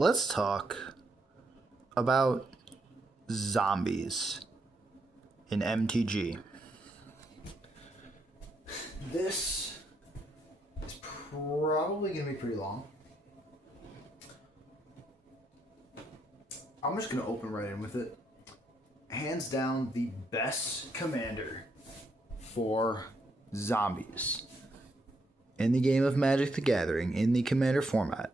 let's talk about zombies in MTG. This is probably going to be pretty long. I'm just going to open right in with it. Hands down, the best commander for zombies in the game of Magic the Gathering, in the commander format.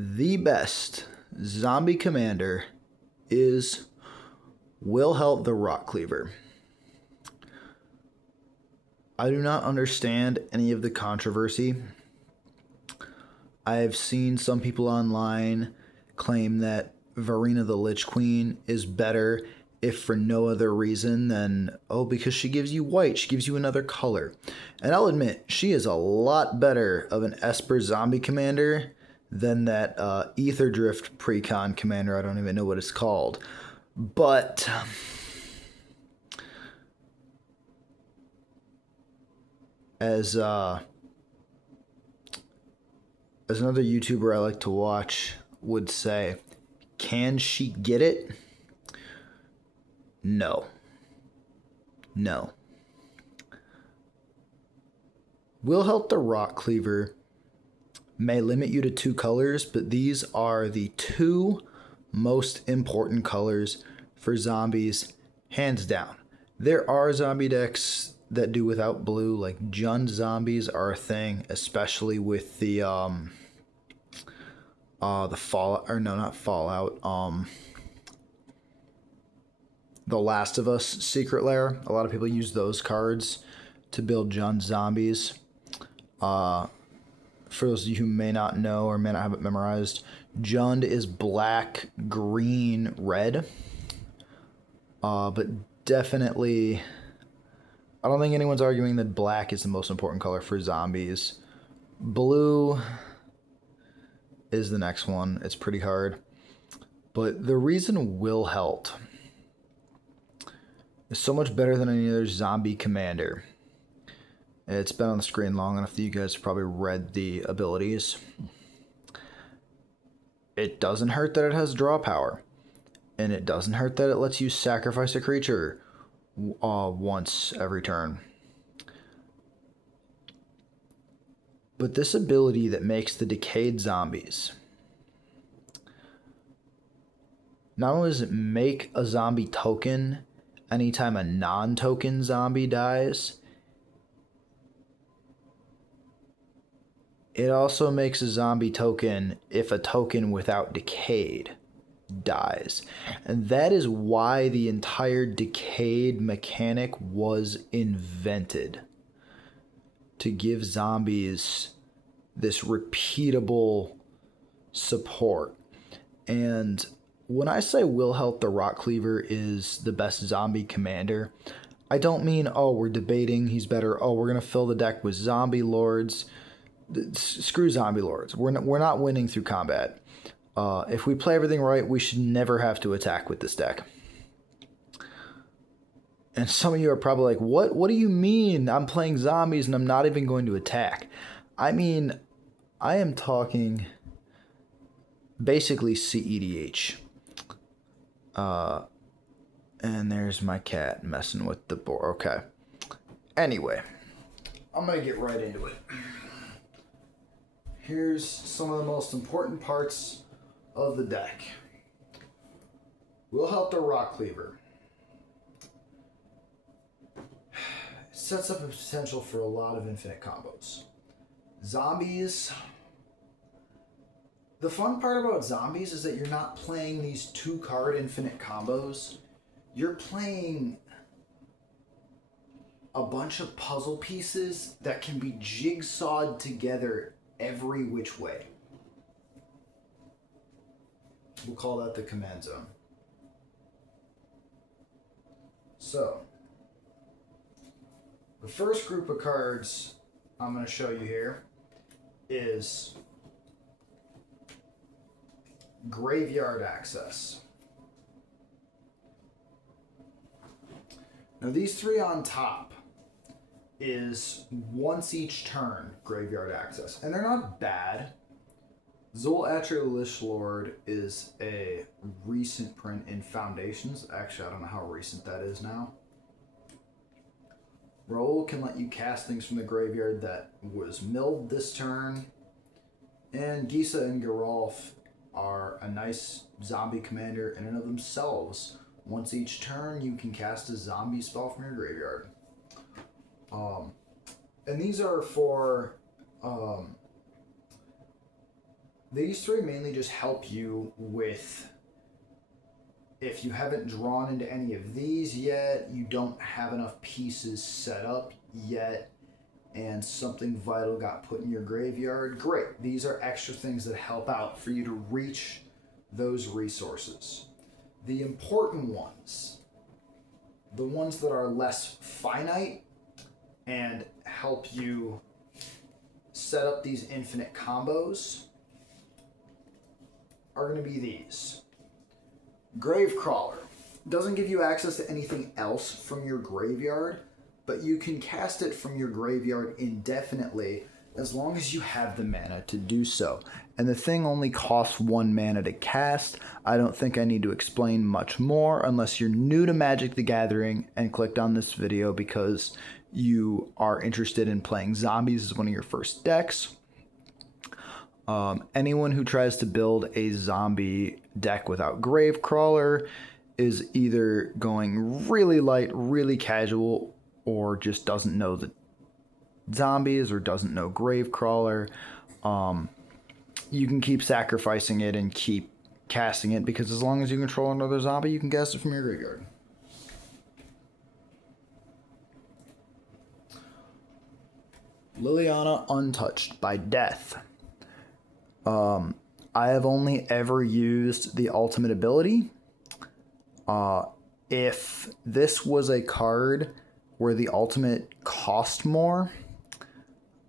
The best zombie commander is Wilhelt the Rock Cleaver. I do not understand any of the controversy. I've seen some people online claim that Varina the Lich Queen is better, if for no other reason than, because she gives you white, she gives you another color. And I'll admit, she is a lot better of an Esper zombie commander than that Ether Drift Precon commander. I don't even know what it's called. But as another YouTuber I like to watch would say, can she get it? No. Wilhelt the Rock Cleaver may limit you to 2 colors, but these are the 2 most important colors for zombies, hands down. There are zombie decks that do without blue, like Jund zombies are a thing, especially with the Fallout, or no, not Fallout, the Last of Us Secret Lair. A lot of people use those cards to build Jund zombies. For those of you who may not know or may not have it memorized, Jund is black, green, red. But definitely, I don't think anyone's arguing that black is the most important color for zombies. Blue is the next one. It's pretty hard. But the reason Wilhelt is so much better than any other zombie commander, it's been on the screen long enough that you guys have probably read the abilities. It doesn't hurt that it has draw power. And it doesn't hurt that it lets you sacrifice a creature once every turn. But this ability that makes the decayed zombies, not only does it make a zombie token anytime a non-token zombie dies, it also makes a zombie token if a token without decayed dies. And that is why the entire decayed mechanic was invented. To give zombies this repeatable support. And when I say Wilhelt the Rock Cleaver is the best zombie commander, I don't mean, we're debating he's better, we're going to fill the deck with zombie lords. Screw zombie lords. We're not winning through combat. If we play everything right, we should never have to attack with this deck. And some of you are probably like, what do you mean? I'm playing zombies and I'm not even going to attack. I mean, I am talking basically CEDH. And there's my cat messing with the board. Okay. Anyway, I'm going to get right into it. Here's some of the most important parts of the deck. Wilhelt the Rock Cleaver. Sets up a potential for a lot of infinite combos. Zombies. The fun part about zombies is that you're not playing these 2-card infinite combos. You're playing a bunch of puzzle pieces that can be jigsawed together every which way. We'll call that the command zone. So, the first group of cards I'm going to show you here is Graveyard Access. Now these 3 on top is once each turn Graveyard Access. And they're not bad. Zol Lich Lord is a recent print in Foundations. Actually, I don't know how recent that is now. Roll can let you cast things from the graveyard that was milled this turn. And Gisa and Geralf are a nice zombie commander in and of themselves. Once each turn, you can cast a zombie spell from your graveyard. And these are for... these three mainly just help you with... If you haven't drawn into any of these yet, you don't have enough pieces set up yet, and something vital got put in your graveyard, great. These are extra things that help out for you to reach those resources. The important ones, the ones that are less finite and help you set up these infinite combos, are going to be these. Gravecrawler doesn't give you access to anything else from your graveyard, but you can cast it from your graveyard indefinitely as long as you have the mana to do so. And the thing only costs 1 mana to cast. I don't think I need to explain much more unless you're new to Magic the Gathering and clicked on this video because you are interested in playing zombies as one of your first decks. Anyone who tries to build a zombie deck without Gravecrawler is either going really light, really casual, or just doesn't know the zombies or doesn't know Gravecrawler. You can keep sacrificing it and keep casting it because as long as you control another zombie, you can cast it from your graveyard. Liliana Untouched by Death. I have only ever used the ultimate ability. If this was a card where the ultimate cost more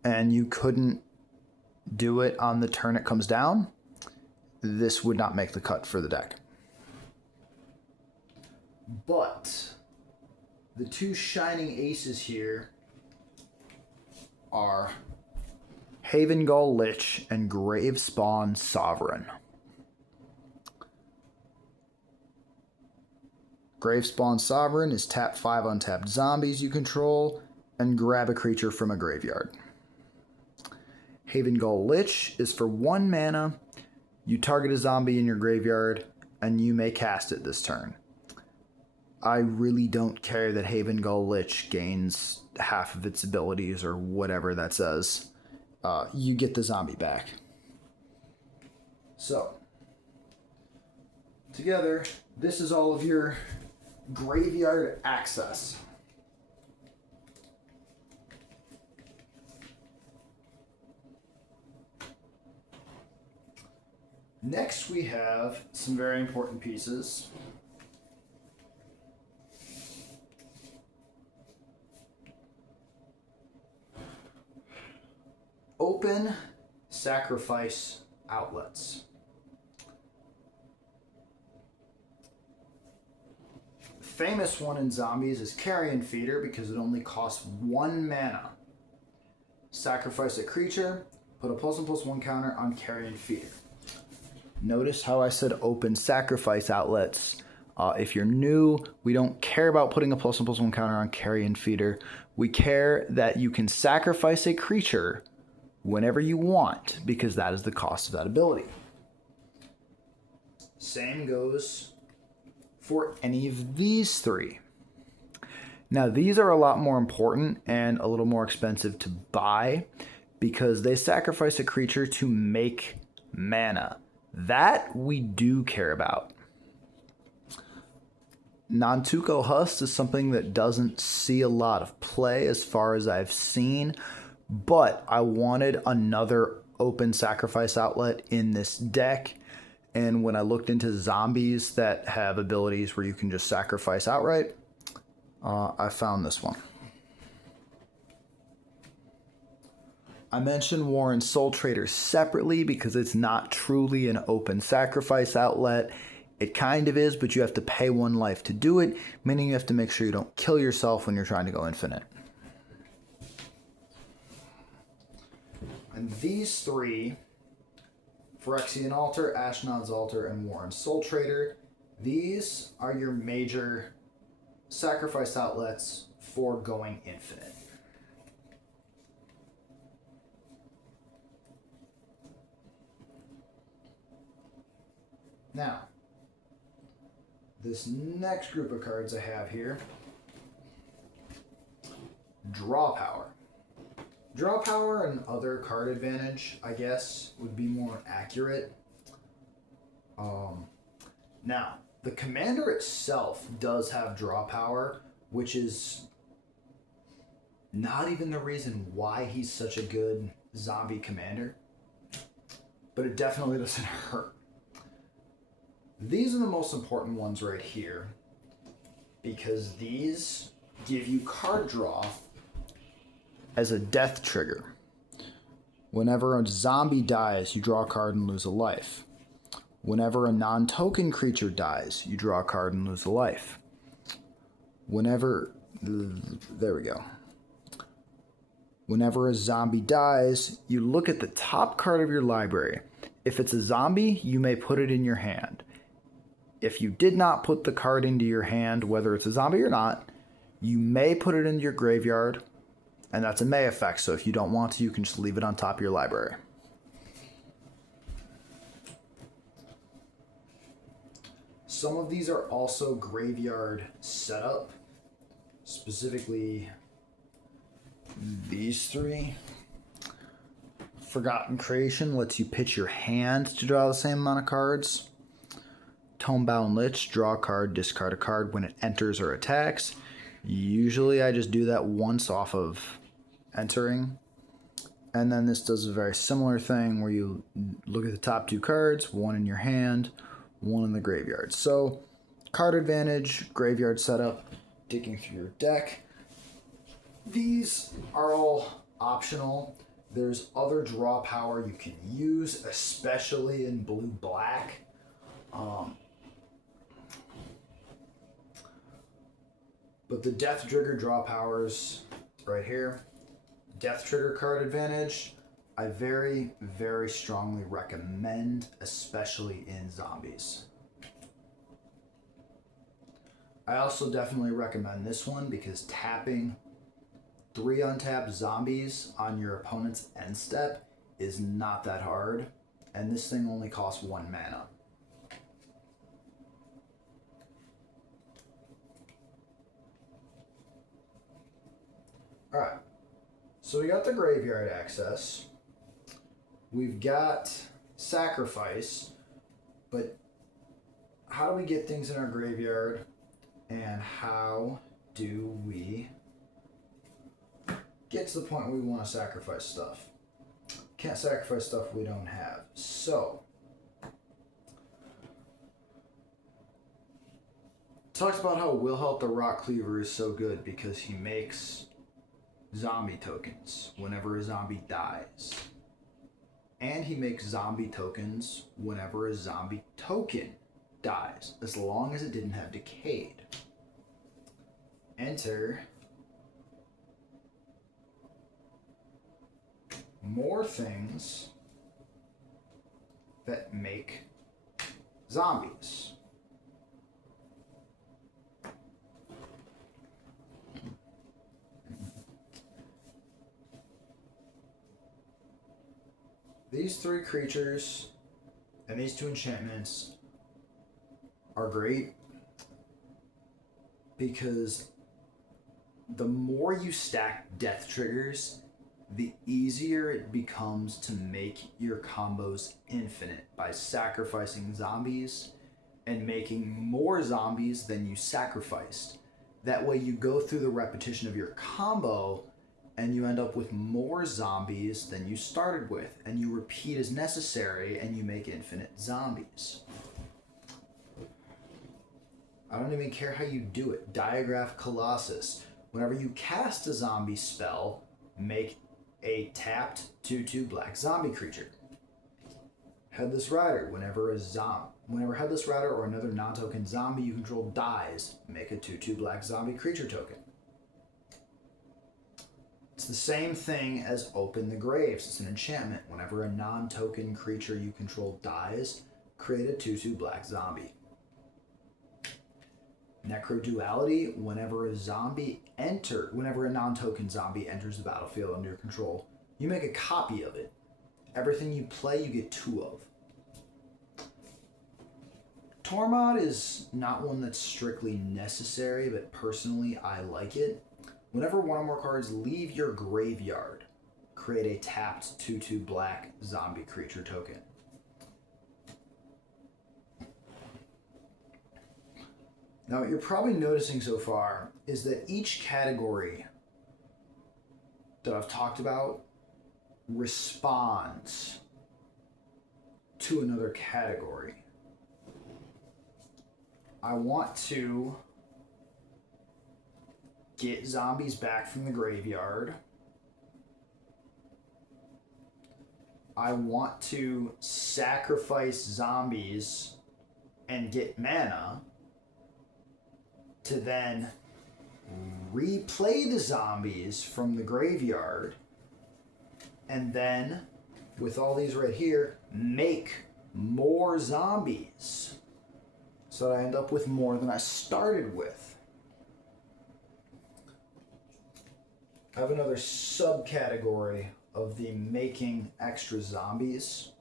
and you couldn't do it on the turn it comes down, this would not make the cut for the deck. But the two shining aces here are Havengull Lich and Gravespawn Sovereign. Gravespawn Sovereign is tap 5 untapped zombies you control and grab a creature from a graveyard. Havengull Lich is for 1 mana. You target a zombie in your graveyard and you may cast it this turn. I really don't care that Havengull Lich gains half of its abilities or whatever that says. You get the zombie back. So, together, this is all of your graveyard access. Next, we have some very important pieces. Open sacrifice outlets. Famous one in zombies is Carrion Feeder because it only costs 1 mana. Sacrifice a creature, put a +1/+1 counter on Carrion Feeder. Notice how I said open sacrifice outlets. If you're new, we don't care about putting a +1/+1 counter on Carrion Feeder. We care that you can sacrifice a creature whenever you want, because that is the cost of that ability. Same goes for any of these three. Now, these are a lot more important and a little more expensive to buy because they sacrifice a creature to make mana. That we do care about. Nantuko Husk is something that doesn't see a lot of play as far as I've seen, but I wanted another open sacrifice outlet in this deck, and when I looked into zombies that have abilities where you can just sacrifice outright, I found this one. I mentioned Warren Soul Trader separately because it's not truly an open sacrifice outlet. It kind of is, but you have to pay 1 life to do it, meaning you have to make sure you don't kill yourself when you're trying to go infinite. And these three Phyrexian Altar, Ashnod's Altar, and Warren's Soul Trader. These are your major sacrifice outlets for going infinite. Now, this next group of cards I have here, Draw Power. Draw Power and other card advantage, I guess, would be more accurate. Now, the commander itself does have Draw Power, which is not even the reason why he's such a good zombie commander, but it definitely doesn't hurt. These are the most important ones right here, because these give you card draw as a death trigger. Whenever a zombie dies, you draw a card and lose a life. Whenever a non-token creature dies, you draw a card and lose a life. Whenever a zombie dies, you look at the top card of your library. If it's a zombie, you may put it in your hand. If you did not put the card into your hand, whether it's a zombie or not, you may put it into your graveyard, and that's a may effect, so if you don't want to, you can just leave it on top of your library. Some of these are also graveyard setup, specifically these three. Forgotten Creation lets you pitch your hand to draw the same amount of cards. Tomebound Lich, draw a card, discard a card when it enters or attacks. Usually I just do that once off of entering. And then this does a very similar thing where you look at the top two cards, one in your hand, one in the graveyard. So, card advantage, graveyard setup, digging through your deck. These are all optional. There's other draw power you can use, especially in blue-black. But the Death Trigger draw powers right here. Death Trigger card advantage, I very, very strongly recommend, especially in zombies. I also definitely recommend this one because tapping 3 untapped zombies on your opponent's end step is not that hard, and this thing only costs 1 mana. Alright, so we got the graveyard access. We've got sacrifice, but how do we get things in our graveyard, and how do we get to the point where we want to sacrifice stuff? Can't sacrifice stuff we don't have. So, talks about how Wilhelt the Rock Cleaver is so good because he makes zombie tokens whenever a zombie dies. And he makes zombie tokens whenever a zombie token dies, as long as it didn't have decayed. Enter more things that make zombies. These 3 creatures and these 2 enchantments are great because the more you stack death triggers, the easier it becomes to make your combos infinite by sacrificing zombies and making more zombies than you sacrificed. That way you go through the repetition of your combo and you end up with more zombies than you started with, and you repeat as necessary and you make infinite zombies. I don't even care how you do it. Diagraph Colossus. Whenever you cast a zombie spell, make a tapped 2/2 black zombie creature. Headless Rider. Whenever Headless Rider or another non-token zombie you control dies, make a 2/2 black zombie creature token. It's the same thing as Open the Graves. It's an enchantment. Whenever a non-token creature you control dies, create a 2/2 black zombie. Necroduality, whenever a non-token zombie enters the battlefield under your control, you make a copy of it. Everything you play, you get 2 of. Tormod is not one that's strictly necessary, but personally I like it. Whenever one or more cards leave your graveyard, create a tapped 2/2 black zombie creature token. Now, what you're probably noticing so far is that each category that I've talked about responds to another category. I want to get zombies back from the graveyard. I want to sacrifice zombies and get mana to then replay the zombies from the graveyard, and then, with all these right here, make more zombies so that I end up with more than I started with. I have another subcategory of the making extra zombies.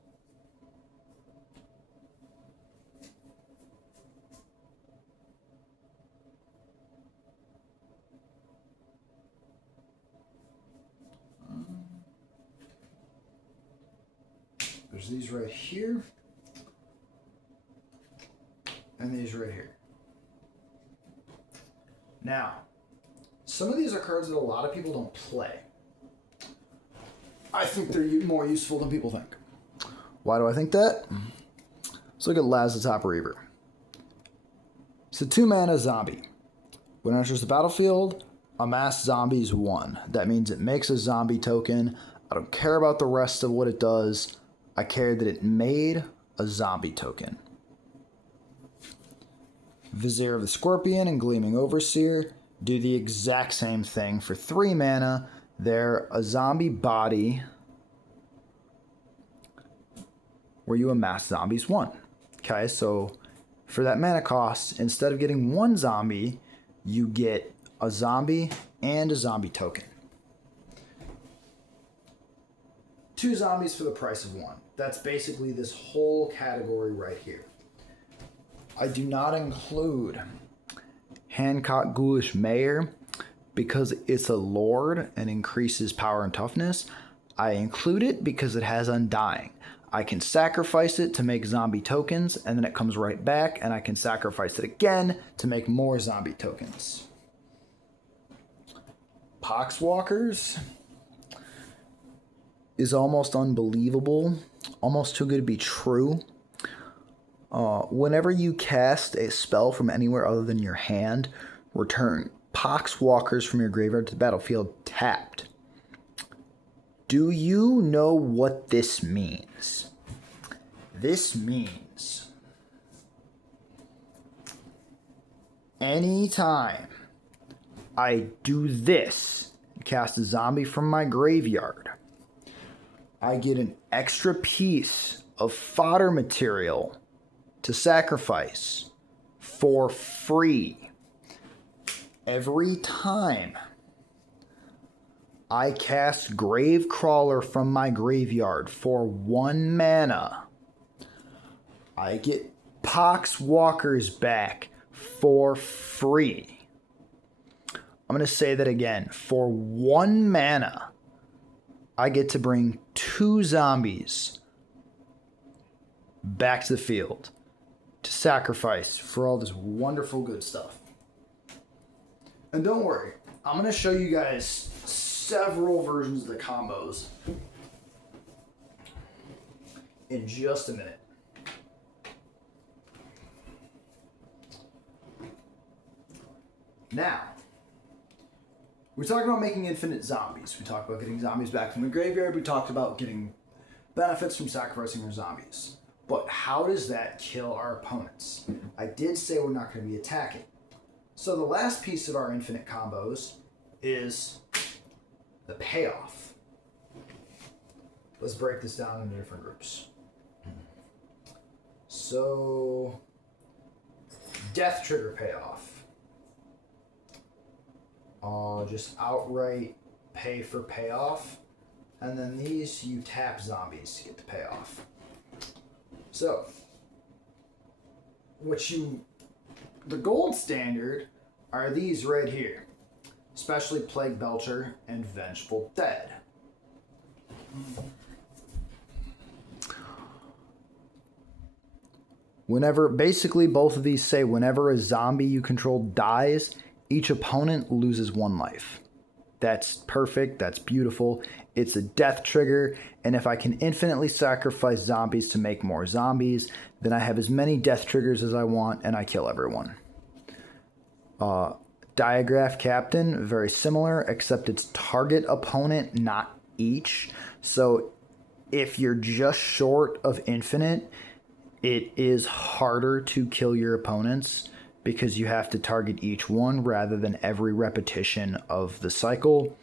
There's these right here, and these right here. Now, some of these are cards that a lot of people don't play. I think they're more useful than people think. Why do I think that? Let's look at Laz the Top Reaver. It's a 2-mana zombie. When it enters the battlefield, amass zombies 1. That means it makes a zombie token. I don't care about the rest of what it does. I care that it made a zombie token. Vizier of the Scorpion and Gleaming Overseer do the exact same thing for 3 mana. They're a zombie body where you amass zombies 1. Okay, so for that mana cost, instead of getting 1 zombie, you get a zombie and a zombie token. 2 zombies for the price of 1. That's basically this whole category right here. I do not include Hancock Ghoulish Mayor because it's a lord and increases power and toughness. I include it because it has Undying. I can sacrifice it to make zombie tokens, and then it comes right back, and I can sacrifice it again to make more zombie tokens. Poxwalkers is almost unbelievable, almost too good to be true. Whenever you cast a spell from anywhere other than your hand, return Poxwalkers from your graveyard to the battlefield tapped. Do you know what this means? This means anytime I do this, cast a zombie from my graveyard, I get an extra piece of fodder material to sacrifice for free. Every time I cast Gravecrawler from my graveyard for 1 mana, I get Poxwalkers back for free. I'm going to say that again. For 1 mana, I get to bring 2 zombies back to the field to sacrifice for all this wonderful good stuff. And don't worry, I'm going to show you guys several versions of the combos in just a minute. Now, we talked about making infinite zombies. We talked about getting zombies back from the graveyard. We talked about getting benefits from sacrificing our zombies. But how does that kill our opponents? I did say we're not going to be attacking. So the last piece of our infinite combos is The payoff. Let's break this down into different groups. So, death trigger payoff. Just outright pay for payoff. And then these, you tap zombies to get the payoff. So, the gold standard are these right here. Especially Plague Belcher and Vengeful Dead. Basically both of these say whenever a zombie you control dies, each opponent loses 1 life. That's perfect, that's beautiful. It's a death trigger, and if I can infinitely sacrifice zombies to make more zombies, then I have as many death triggers as I want, and I kill everyone. Diagraph Captain, very similar, except it's target opponent, not each. So if you're just short of infinite, it is harder to kill your opponents because you have to target each one rather than every repetition of the cycle,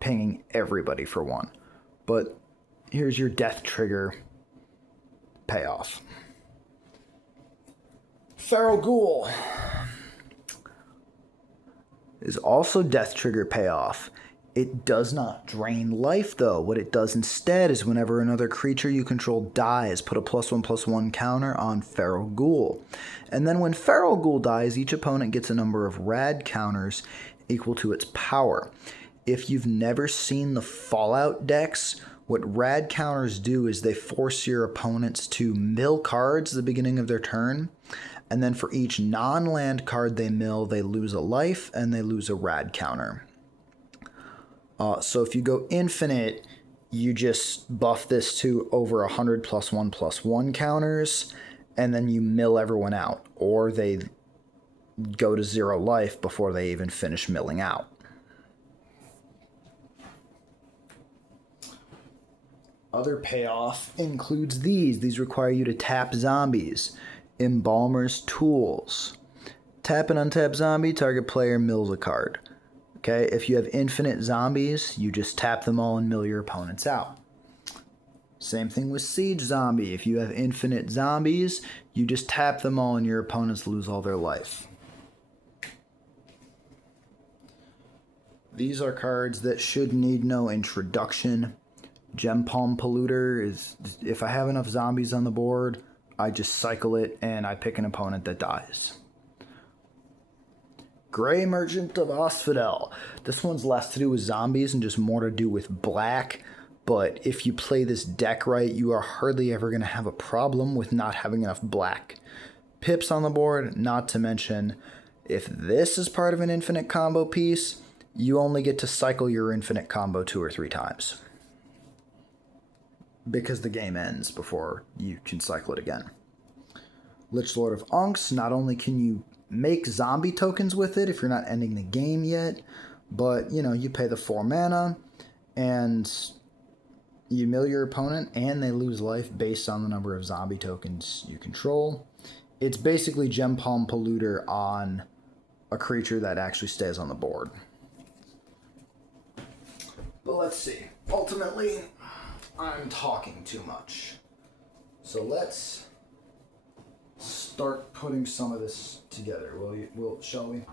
pinging everybody for 1. But here's your death trigger payoff. Feral Ghoul is also death trigger payoff. It does not drain life though. What it does instead is whenever another creature you control dies, put a +1/+1 counter on Feral Ghoul. And then when Feral Ghoul dies, each opponent gets a number of rad counters equal to its power. If you've never seen the Fallout decks, what rad counters do is they force your opponents to mill cards at the beginning of their turn. And then for each non-land card they mill, they lose a life and they lose a rad counter. So if you go infinite, you just buff this to over 100 +1/+1 counters, and then you mill everyone out. Or they go to 0 life before they even finish milling out. Other payoff includes these. These require you to tap zombies. Embalmer's Tools. Tap an untapped zombie, target player mills a card. Okay, if you have infinite zombies, you just tap them all and mill your opponents out. Same thing with Siege Zombie. If you have infinite zombies, you just tap them all and your opponents lose all their life. These are cards that should need no introduction. Gem Palm Polluter is, if I have enough zombies on the board, I just cycle it and I pick an opponent that dies. Grey Merchant of Asphodel. This one's less to do with zombies and just more to do with black. But if you play this deck right, you are hardly ever going to have a problem with not having enough black pips on the board. Not to mention, if this is part of an infinite combo piece, you only get to cycle your infinite combo 2 or 3 times. Because the game ends before you can cycle it again. Lich Lord of Unks, not only can you make zombie tokens with it if you're not ending the game yet, but you pay the 4 mana and you mill your opponent and they lose life based on the number of zombie tokens you control. It's basically Gem Palm Polluter on a creature that actually stays on the board. But let's see. Ultimately, I'm talking too much. So let's start putting some of this together. Shall we?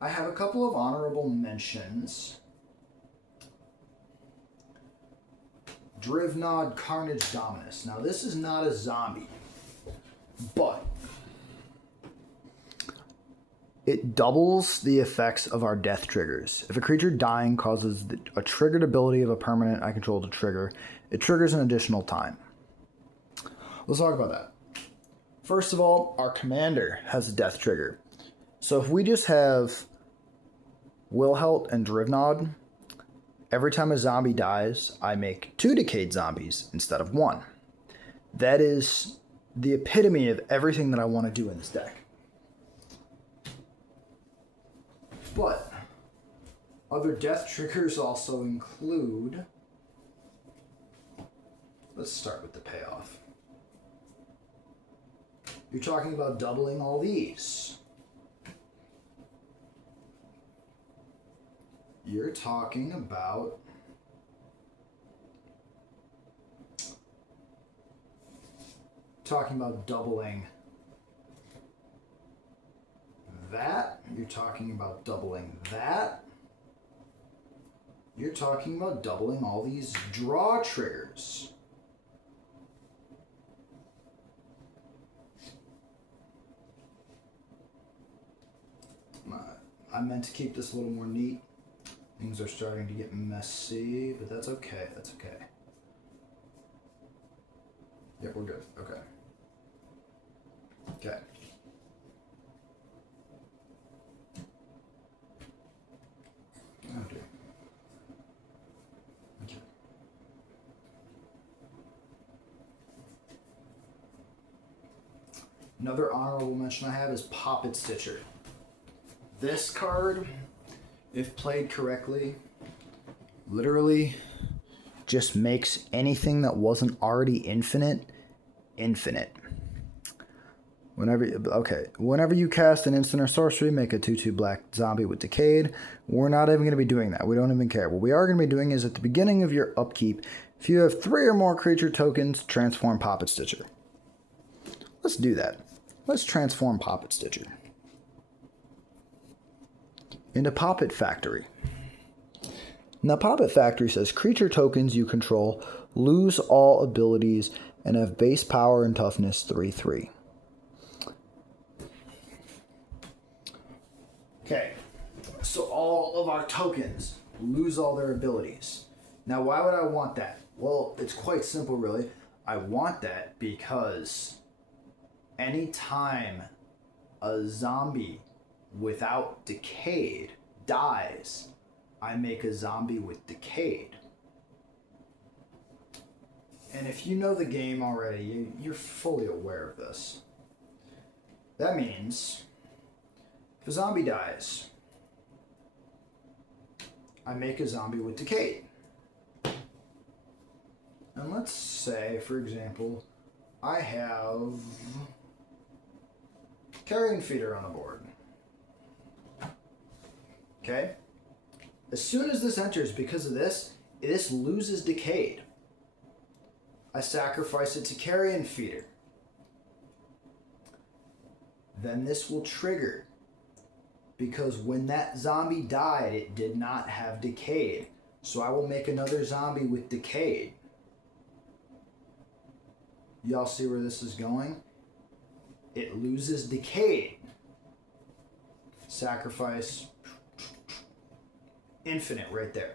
I have a couple of honorable mentions. Drivnod Carnage Dominus. Now this is not a zombie, but it doubles the effects of our death triggers. If a creature dying causes a triggered ability of a permanent I control to trigger, it triggers an additional time. Let's talk about that. First of all, our commander has a death trigger. So if we just have Wilhelt and Drivnod, every time a zombie dies, I make 2 decayed zombies instead of 1. That is the epitome of everything that I want to do in this deck. But other death triggers also include... Let's start with the payoff. You're talking about doubling all these. you're talking about doubling that. You're talking about doubling that. You're talking about doubling all these draw triggers. I meant to keep this a little more neat. Things are starting to get messy, but that's okay. That's okay. Yep, we're good. Okay. Okay. Oh dear. Okay. Another honorable mention I have is Poppet Stitcher. This card, if played correctly, literally just makes anything that wasn't already infinite, infinite. Whenever you cast an instant or sorcery, make a 2/2 black zombie with Decayed. We're not even going to be doing that. We don't even care. What we are going to be doing is at the beginning of your upkeep, if you have 3 or more creature tokens, transform Poppet Stitcher. Let's do that. Let's transform Poppet Stitcher into Poppet Factory. Now, Poppet Factory says creature tokens you control lose all abilities and have base power and toughness 3/3. Okay, so all of our tokens lose all their abilities. Now, why would I want that? Well, it's quite simple, really. I want that because anytime a zombie without Decayed dies, I make a zombie with Decayed. And if you know the game already, you're fully aware of this. That means if a zombie dies, I make a zombie with Decayed. And let's say, for example, I have Carrion Feeder on the board. Okay? As soon as this enters, because of this loses Decayed. I sacrifice it to Carrion Feeder. Then this will trigger. Because when that zombie died, it did not have Decayed. So I will make another zombie with Decayed. Y'all see where this is going? It loses Decayed. Sacrifice. Infinite right there.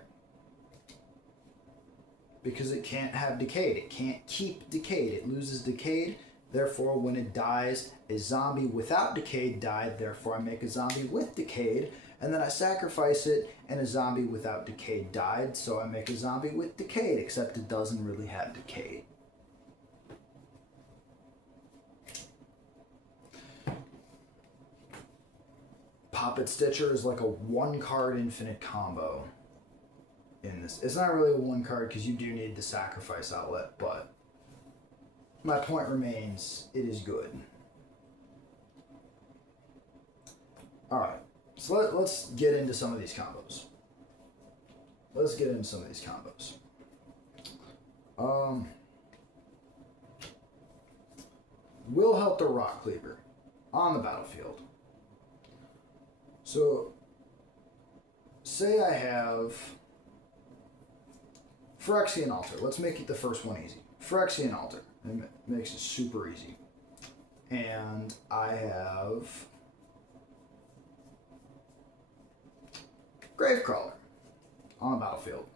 Because it can't have Decayed. It can't keep Decayed. It loses Decayed. Therefore, when it dies, a zombie without Decayed died. Therefore, I make a zombie with Decayed. And then I sacrifice it, and a zombie without Decayed died. So I make a zombie with Decayed, except it doesn't really have Decayed. Poppet Stitcher is like a 1-card infinite combo in this. It's not really a 1-card because you do need the sacrifice outlet, but my point remains, it is good. Alright, so let's get into some of these combos. Wilhelt the Rock Cleaver on the battlefield. So, say I have Phyrexian Altar. Let's make it the first one easy. Phyrexian Altar. It makes it super easy. And I have Gravecrawler on the battlefield.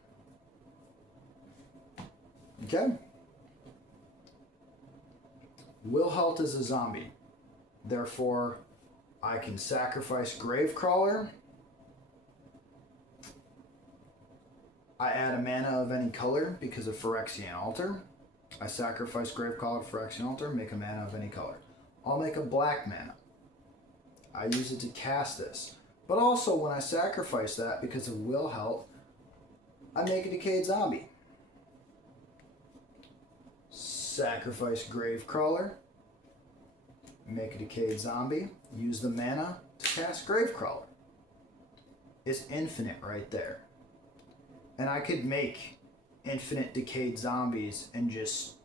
Okay? Wilhelt is a zombie. Therefore, I can sacrifice Gravecrawler. I add a mana of any color because of Phyrexian Altar. I sacrifice Gravecrawler, Phyrexian Altar, make a mana of any color. I'll make a black mana. I use it to cast this. But also when I sacrifice that because of Wilhelt, I make a Decayed Zombie. Sacrifice Gravecrawler. Make a Decayed Zombie. Use the mana to cast Gravecrawler. It's infinite right there. And I could make infinite decayed zombies and just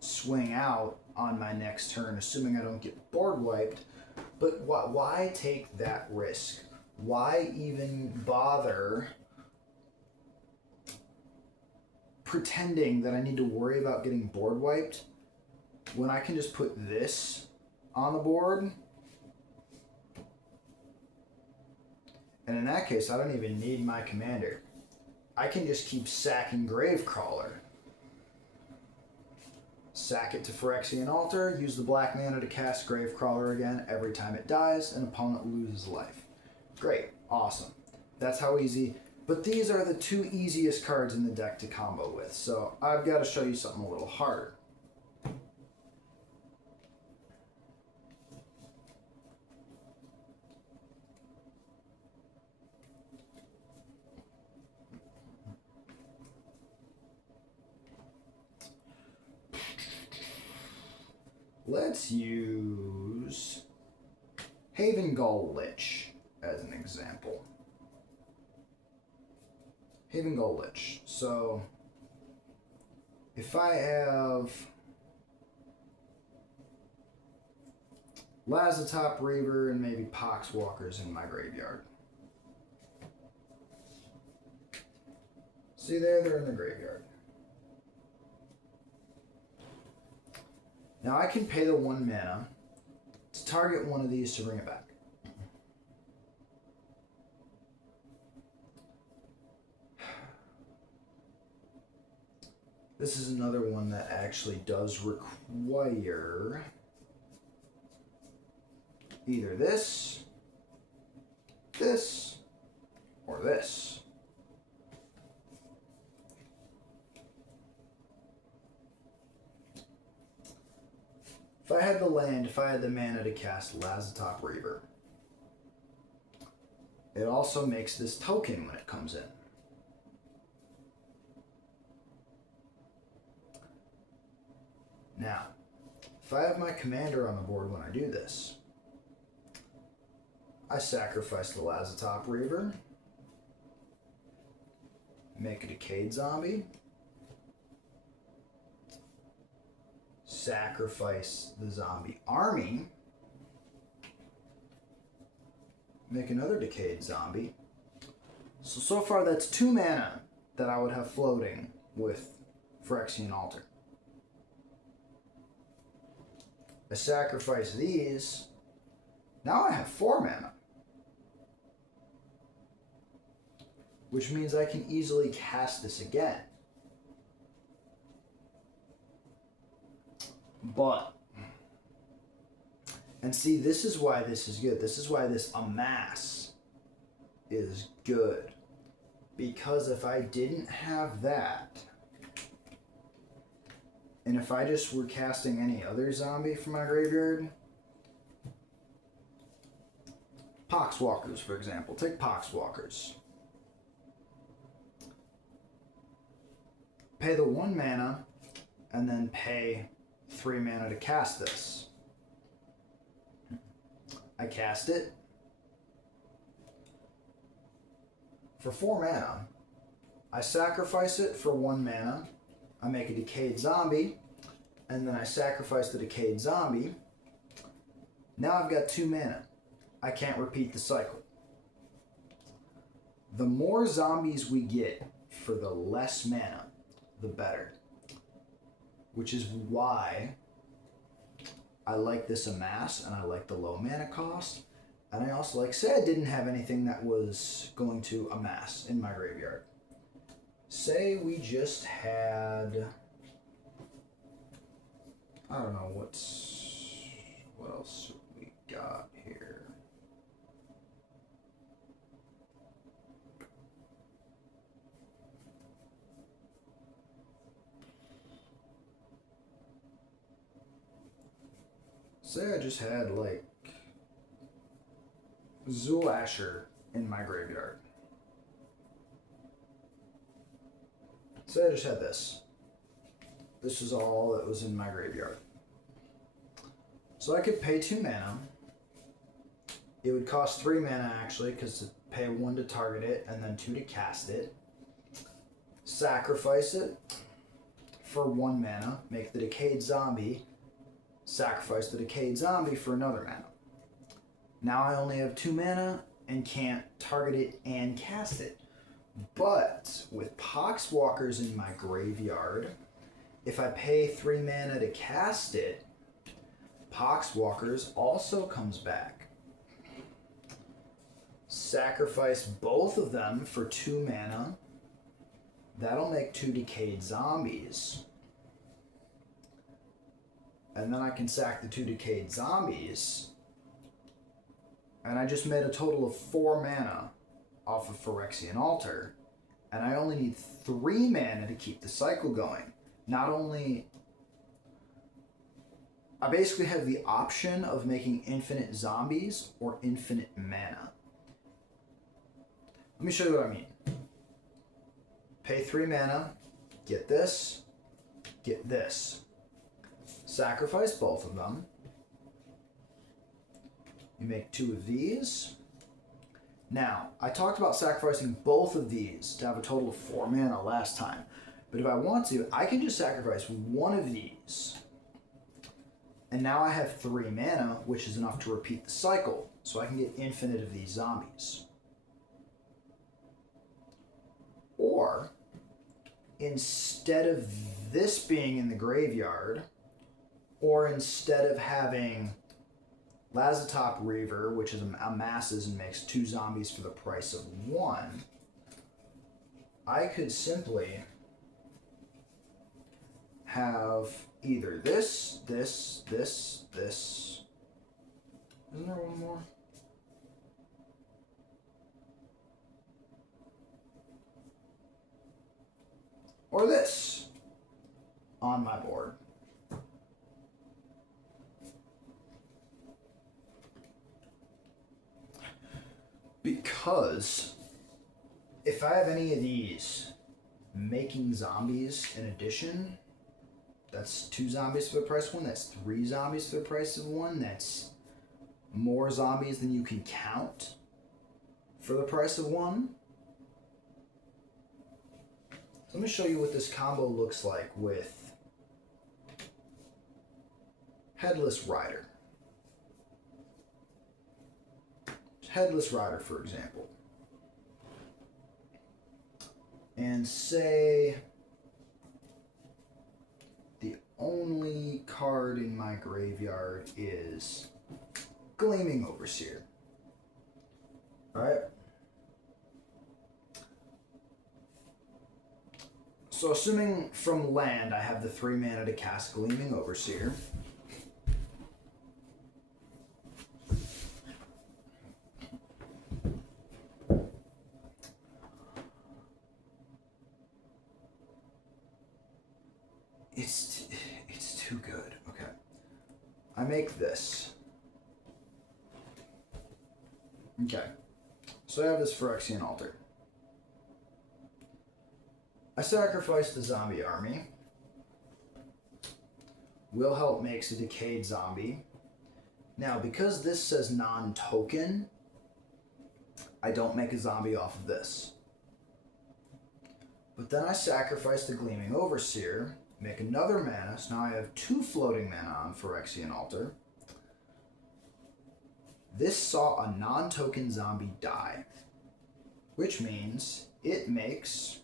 swing out on my next turn, assuming I don't get board wiped. But why take that risk? Why even bother pretending that I need to worry about getting board wiped when I can just put this on the board? And in that case, I don't even need my commander. I can just keep sacking Gravecrawler. Sack it to Phyrexian Altar, use the black mana to cast Gravecrawler again every time it dies, and opponent loses life. Great, awesome. That's how easy. But these are the two easiest cards in the deck to combo with, so I've got to show you something a little harder. Let's use Havengull Lich as an example. Havengull Lich. So, if I have Lazatop Reaver and maybe Poxwalkers in my graveyard. See there, they're in the graveyard. Now I can pay the 1 mana to target one of these to bring it back. This is another one that actually does require either this, or this. If I had the land, if I had the mana to cast Lazatop Reaver, it also makes this token when it comes in. Now, if I have my commander on the board when I do this, I sacrifice the Lazatop Reaver, make a Decayed Zombie, sacrifice the zombie army, make another Decayed Zombie. So far that's 2 mana that I would have floating with Phyrexian Altar. I sacrifice these, now I have 4 mana. Which means I can easily cast this again. But, and see, this is why this is good. This is why this amass is good. Because if I didn't have that, and if I just were casting any other zombie from my graveyard, Poxwalkers, for example. Take Poxwalkers. Pay the 1 mana, and then pay 3 mana to cast this. I cast it. For 4 mana, I sacrifice it for 1 mana. I make a Decayed Zombie, and then I sacrifice the Decayed Zombie. Now I've got 2 mana. I can't repeat the cycle. The more zombies we get for the less mana, the better. Which is why I like this amass, and I like the low mana cost. And I also like, say I didn't have anything that was going to amass in my graveyard. Say we just had, I don't know, what else we got here? Say I just had like Zulasher in my graveyard. Say I just had this. This is all that was in my graveyard. So I could pay 2 mana. It would cost 3 mana actually, because to pay 1 to target it and then 2 to cast it. sacrifice it for 1 mana, make the decayed zombie, sacrifice the decayed zombie for another mana. Now I only have 2 mana and can't target it and cast it. But with Poxwalkers in my graveyard, if I pay 3 mana to cast it, Poxwalkers also comes back. Sacrifice both of them for 2 mana. That'll make 2 decayed zombies. And then I can sack the 2 decayed zombies. And I just made a total of 4 mana off of Phyrexian Altar. And I only need 3 mana to keep the cycle going. Not only... I basically have the option of making infinite zombies or infinite mana. Let me show you what I mean. Pay 3 mana, get this, get this. Sacrifice both of them. You make 2 of these. Now, I talked about sacrificing both of these to have a total of 4 mana last time. But if I want to, I can just sacrifice 1 of these. And now I have 3 mana, which is enough to repeat the cycle. So I can get infinite of these zombies. Or, instead of this being in the graveyard, or instead of having Lazatop Reaver, which is amasses and makes 2 zombies for the price of 1, I could simply have either this. Isn't there one more? Or this on my board. Because if I have any of these making zombies in addition, that's 2 zombies for the price of 1, that's 3 zombies for the price of 1, that's more zombies than you can count for the price of 1. So let me show you what this combo looks like with Headless Rider. Headless Rider, for example. And say the only card in my graveyard is Gleaming Overseer. Alright? So assuming from land I have the 3 mana to cast Gleaming Overseer. It's too good. Okay. I make this. Okay. So I have this Phyrexian Altar. I sacrifice the zombie army. Wilhelt makes a decayed zombie. Now, because this says non-token, I don't make a zombie off of this. But then I sacrifice the Gleaming Overseer, make another mana, so now I have 2 floating mana on Phyrexian Altar. This saw a non-token zombie die, which means it makes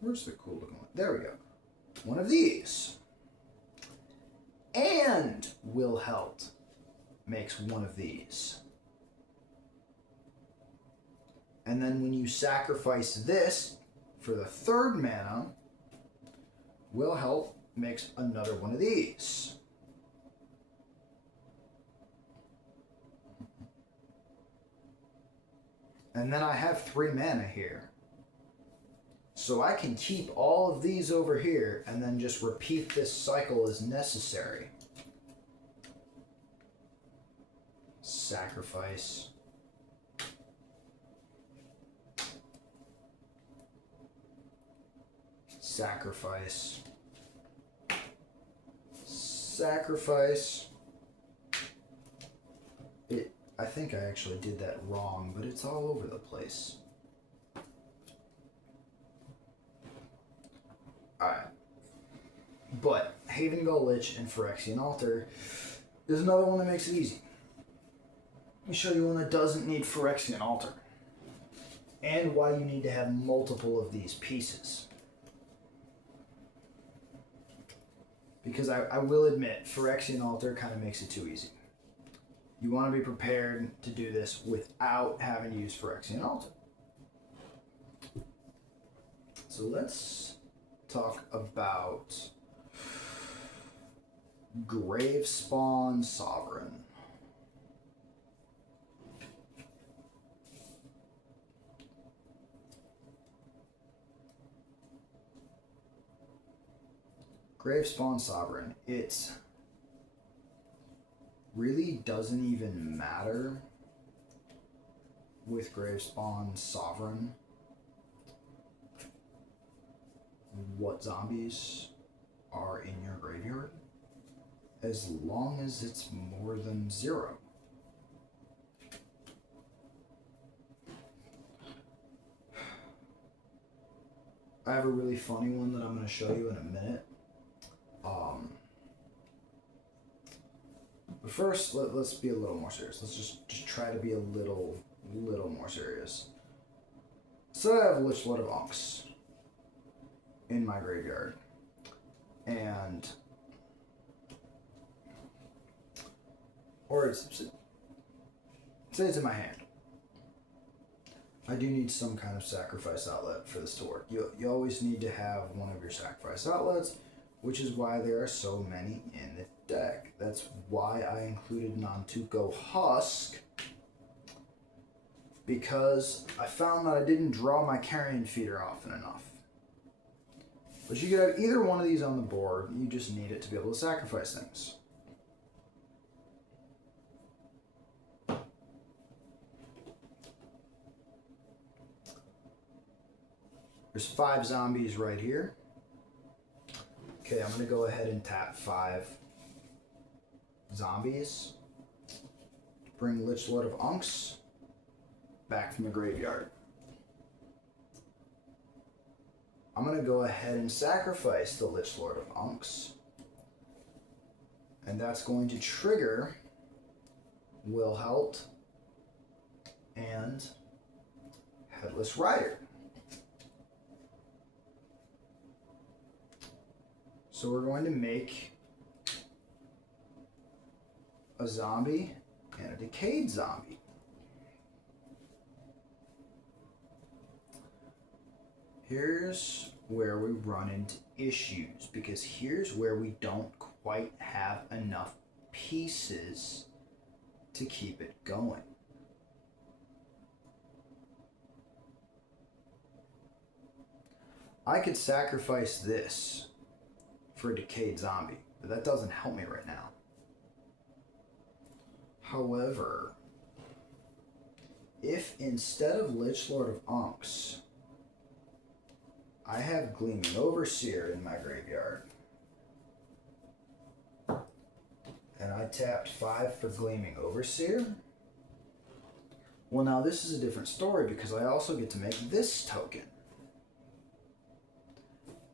where's the cool looking one? There we go. One of these. And Wilhelt makes one of these. And then when you sacrifice this for the 3rd mana, Wilhelt makes another one of these. And then I have 3 mana here. So I can keep all of these over here and then just repeat this cycle as necessary. Sacrifice. Sacrifice. Sacrifice. I I think I actually did that wrong, but it's all over the place. Alright. But Haven Gull Lich and Phyrexian Altar is another one that makes it easy. Let me show you one that doesn't need Phyrexian Altar. And why you need to have multiple of these pieces. Because I will admit, Phyrexian Altar kind of makes it too easy. You want to be prepared to do this without having to use Phyrexian Altar. So let's talk about Gravespawn Sovereign. Gravespawn Sovereign. It really doesn't even matter with Gravespawn Sovereign what zombies are in your graveyard, as long as it's more than 0. I have a really funny one that I'm going to show you in a minute. But first, let's be a little more serious. Let's just try to be a little more serious. So I have Lich Lord of Unks in my graveyard, and say it's in my hand. I do need some kind of sacrifice outlet for this to work. You always need to have one of your sacrifice outlets, which is why there are so many in the deck. That's why I included Nantuko Husk, because I found that I didn't draw my Carrion Feeder often enough. But you could have either one of these on the board, you just need it to be able to sacrifice things. There's 5 zombies right here. Okay, I'm going to go ahead and tap 5 zombies. Bring Lich Lord of Unks back from the graveyard. I'm going to go ahead and sacrifice the Lich Lord of Unks. And that's going to trigger Wilhelt and Headless Rider. So we're going to make a zombie and a decayed zombie. Here's where we run into issues, because here's where we don't quite have enough pieces to keep it going. I could sacrifice this for a decayed zombie, but that doesn't help me right now. However, if instead of Lich Lord of Unks, I have Gleaming Overseer in my graveyard, and I tapped 5 for Gleaming Overseer, well, now this is a different story, because I also get to make this token.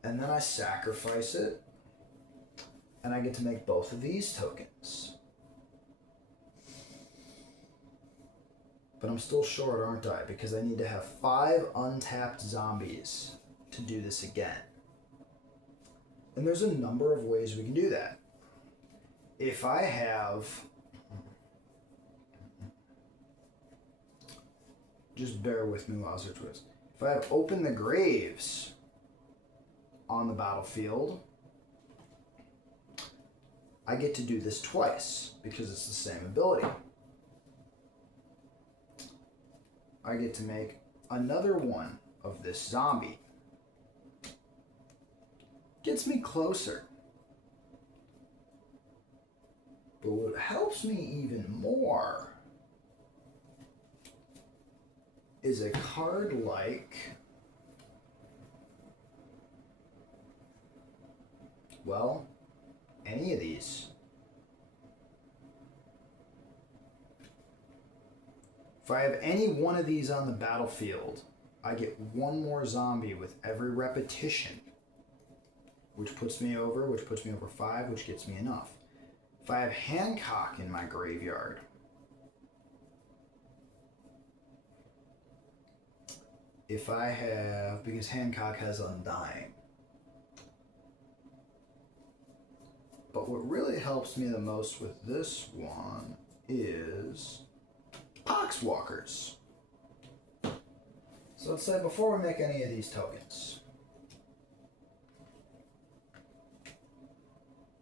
And then I sacrifice it, and I get to make both of these tokens. But I'm still short, aren't I? Because I need to have 5 untapped zombies to do this again. And there's a number of ways we can do that. If I have... Just bear with me while I search this. If I have Open the Graves on the battlefield, I get to do this twice because it's the same ability. I get to make another one of this zombie. Gets me closer. But what helps me even more is a card like, well, any of these. If I have any one of these on the battlefield, I get one more zombie with every repetition, which puts me over 5, which gets me enough. If I have Hancock in my graveyard, because Hancock has Undying. But what really helps me the most with this one is Poxwalkers. So let's say before we make any of these tokens,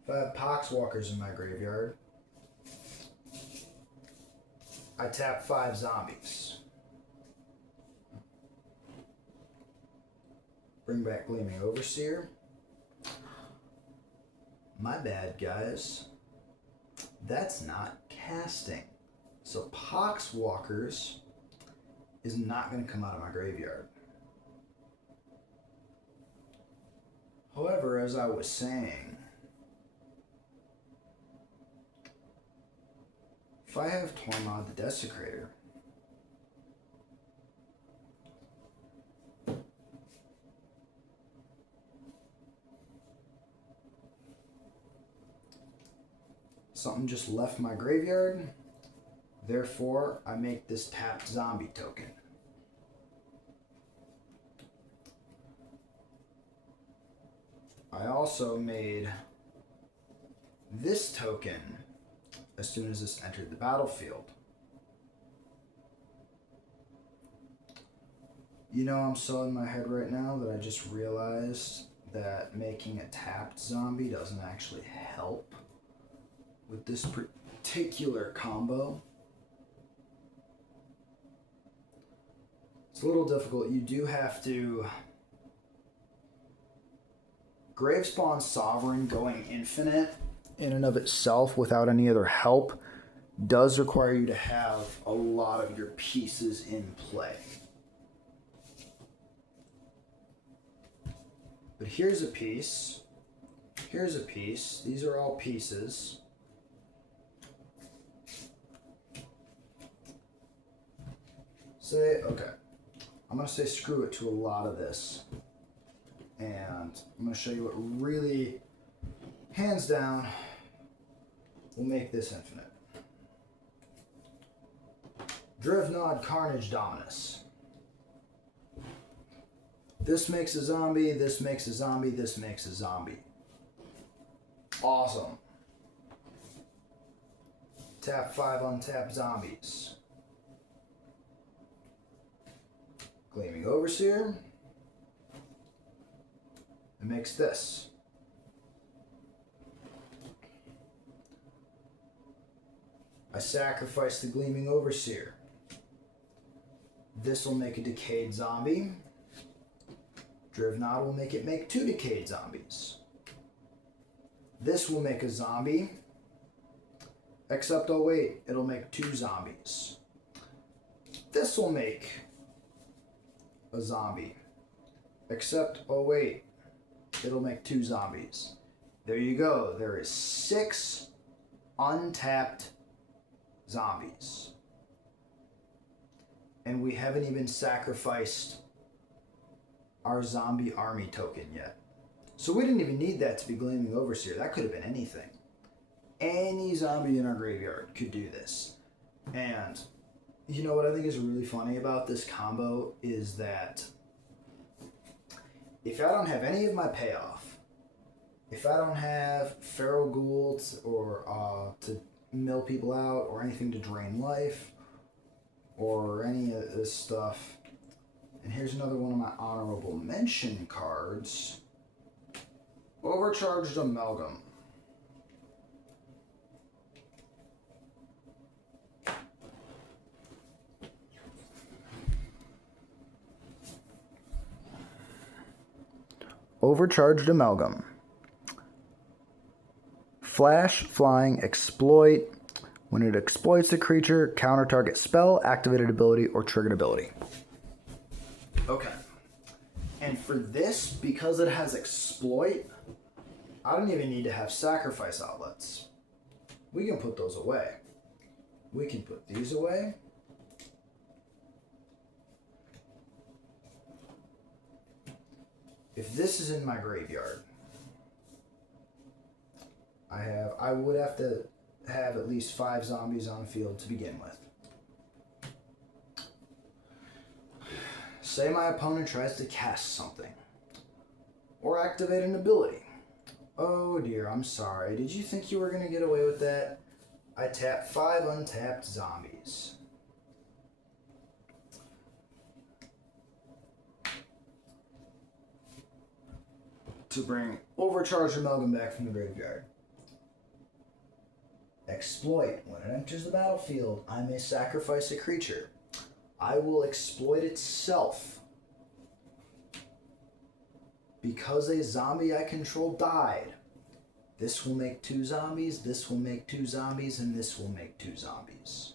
if I have Poxwalkers in my graveyard, I tap 5 zombies. Bring back Gleaming Overseer. My bad, guys. That's not casting. So Poxwalkers is not going to come out of my graveyard. However, as I was saying, if I have Tormod the Desecrator, something just left my graveyard. Therefore, I make this tapped zombie token. I also made this token as soon as this entered the battlefield. You know, I'm so in my head right now that I just realized that making a tapped zombie doesn't actually help with this particular combo. It's a little difficult. You do have to Gravespawn Sovereign going infinite in and of itself without any other help does require you to have a lot of your pieces in play. But here's a piece. Here's a piece. These are all pieces. Say, okay. I'm going to say screw it to a lot of this. And I'm going to show you what really, hands down, will make this infinite. Drivnod Carnage Dominus. This makes a zombie, this makes a zombie, this makes a zombie. Awesome. Tap 5 untapped zombies. Gleaming Overseer. It makes this. I sacrifice the Gleaming Overseer. This will make a decayed zombie. Drivnod will make it make 2 decayed zombies. This will make a zombie. Except, oh wait, it'll make 2 zombies. This will make a zombie. Except, oh wait, it'll make 2 zombies. There you go. There is 6 untapped zombies. And we haven't even sacrificed our zombie army token yet. So we didn't even need that to be Gleaming Overseer. That could have been anything. Any zombie in our graveyard could do this. And you know what I think is really funny about this combo is that if I don't have any of my payoff, if I don't have feral ghouls or to mill people out or anything to drain life or any of this stuff, and here's another one of my honorable mention cards, Overcharged Amalgam. Overcharged Amalgam. Flash, flying, exploit. When it exploits the creature, counter target spell, activated ability, or triggered ability. Okay. And for this, because it has exploit, I don't even need to have sacrifice outlets. We can put those away. We can put these away. if this is in my graveyard, I would have to have at least 5 zombies on the field to begin with. Say my opponent tries to cast something or activate an ability. Oh dear, I'm sorry. Did you think you were going to get away with that? I tap 5 untapped zombies. To bring Overcharged Amalgam back from the graveyard. Exploit. When it enters the battlefield, I may sacrifice a creature. I will exploit itself. Because a zombie I control died. This will make 2 zombies, this will make 2 zombies, and this will make 2 zombies.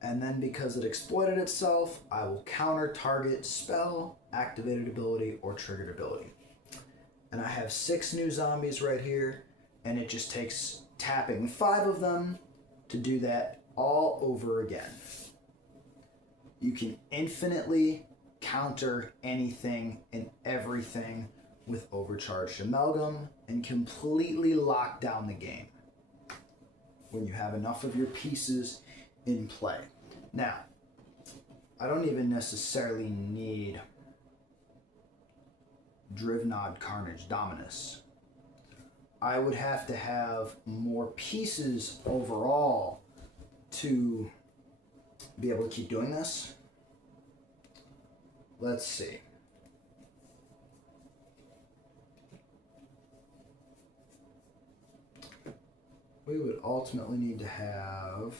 And then because it exploited itself, I will counter target spell, activated ability, or triggered ability. And I have 6 new zombies right here, and it just takes tapping 5 of them to do that all over again. You can infinitely counter anything and everything with Overcharged Amalgam and completely lock down the game when you have enough of your pieces in play. Now, I don't even necessarily need Drivnod Carnage Dominus. I would have to have more pieces overall to be able to keep doing this. Let's see. We would ultimately need to have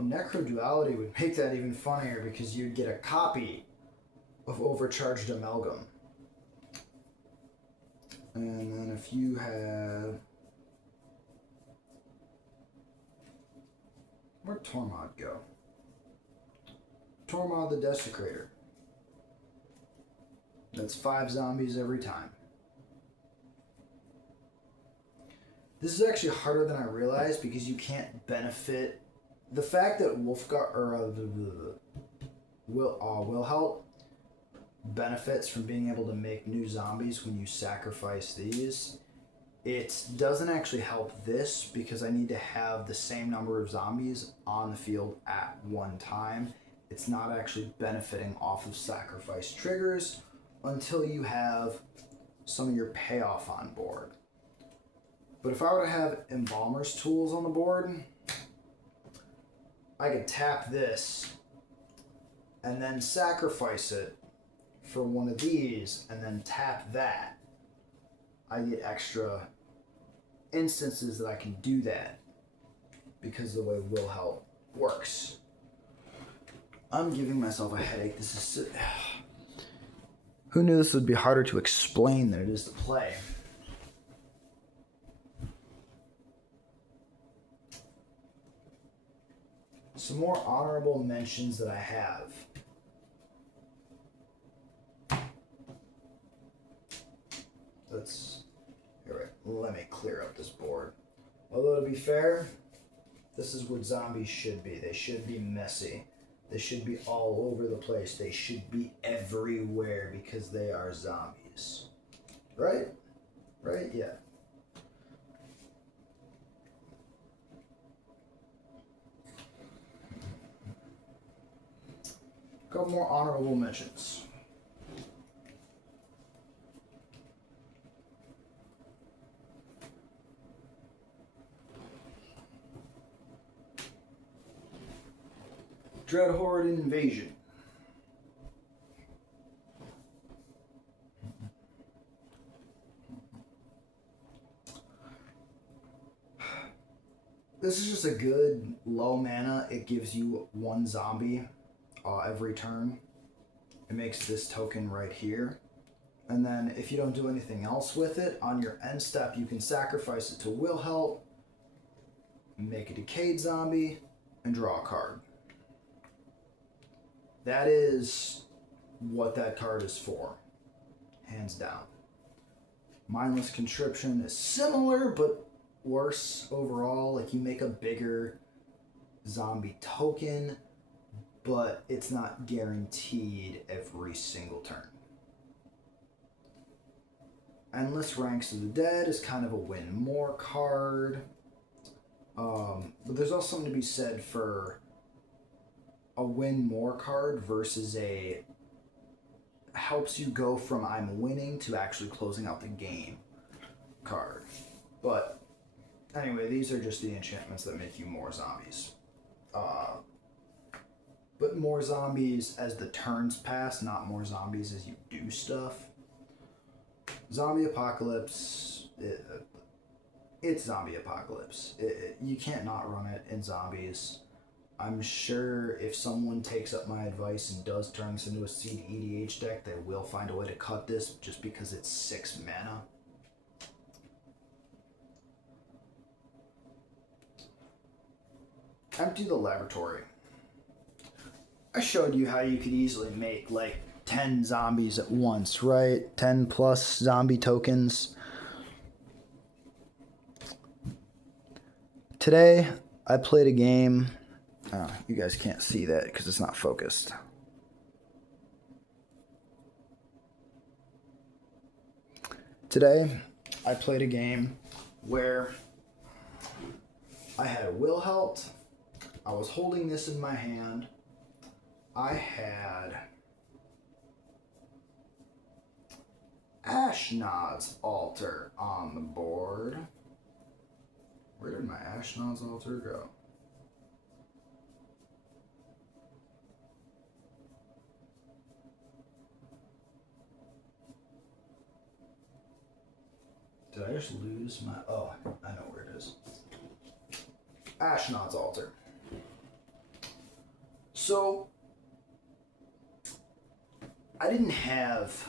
Necroduality would make that even funnier because you'd get a copy of Overcharged Amalgam. And then if you have... Where'd Tormod go? Tormod the Desecrator. That's 5 zombies every time. This is actually harder than I realized because you can't benefit... The fact that Wilhelt benefits from being able to make new zombies when you sacrifice these, it doesn't actually help this because I need to have the same number of zombies on the field at one time. It's not actually benefiting off of sacrifice triggers until you have some of your payoff on board. But if I were to have Embalmer's Tools on the board, I could tap this and then sacrifice it for one of these and then tap that. I get extra instances that I can do that because of the way Wilhelt works. I'm giving myself a headache. This is... Who knew this would be harder to explain than it is to play? Some more honorable mentions that I have. Let me clear up this board. Although to be fair, this is what zombies should be. They should be messy. They should be all over the place. They should be everywhere because they are zombies. Right? Right? Yeah. A couple more honorable mentions. Dreadhorde Invasion. This is just a good low mana. It gives you 1 zombie every turn. It makes this token right here. And then if you don't do anything else with it, on your end step you can sacrifice it to Wilhelt, make a decayed zombie, and draw a card. That is what that card is for. hands down. Mindless Conscription is similar, but worse overall. Like, you make a bigger zombie token, but it's not guaranteed every single turn. Endless Ranks of the Dead is kind of a win more card. But there's also something to be said for a win more card versus a helps you go from I'm winning to actually closing out the game card. But anyway, these are just the enchantments that make you more zombies. But more zombies as the turns pass, not more zombies as you do stuff. Zombie Apocalypse, it's Zombie Apocalypse. You can't not run it in zombies. I'm sure if someone takes up my advice and does turn this into a Seed EDH deck, they will find a way to cut this just because it's 6 mana. Empty the Laboratory. I showed you how you could easily make like 10 zombies at once, right? 10 plus zombie tokens. Today, I played a game. Oh, you guys can't see that because it's not focused. Today, I played a game where I had Wilhelt. I was holding this in my hand. I had Ashnod's Altar on the board. Where did my Ashnod's Altar go? Did I just lose my... Oh, I know where it is. Ashnod's Altar. So, I didn't have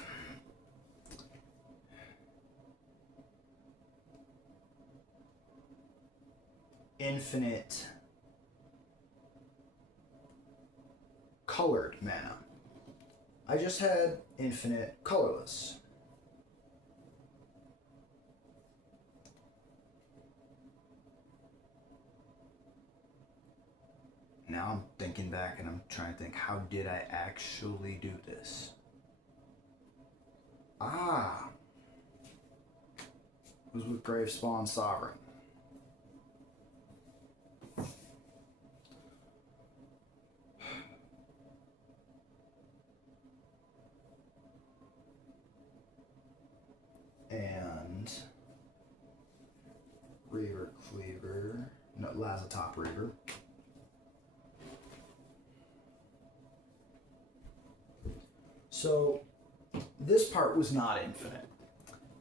infinite colored mana. I just had infinite colorless. Now I'm thinking back and I'm trying to think, how did I actually do this? It was with Gravespawn Sovereign. And Reaver Cleaver, no, Lazatop Reaver. So this part was not infinite.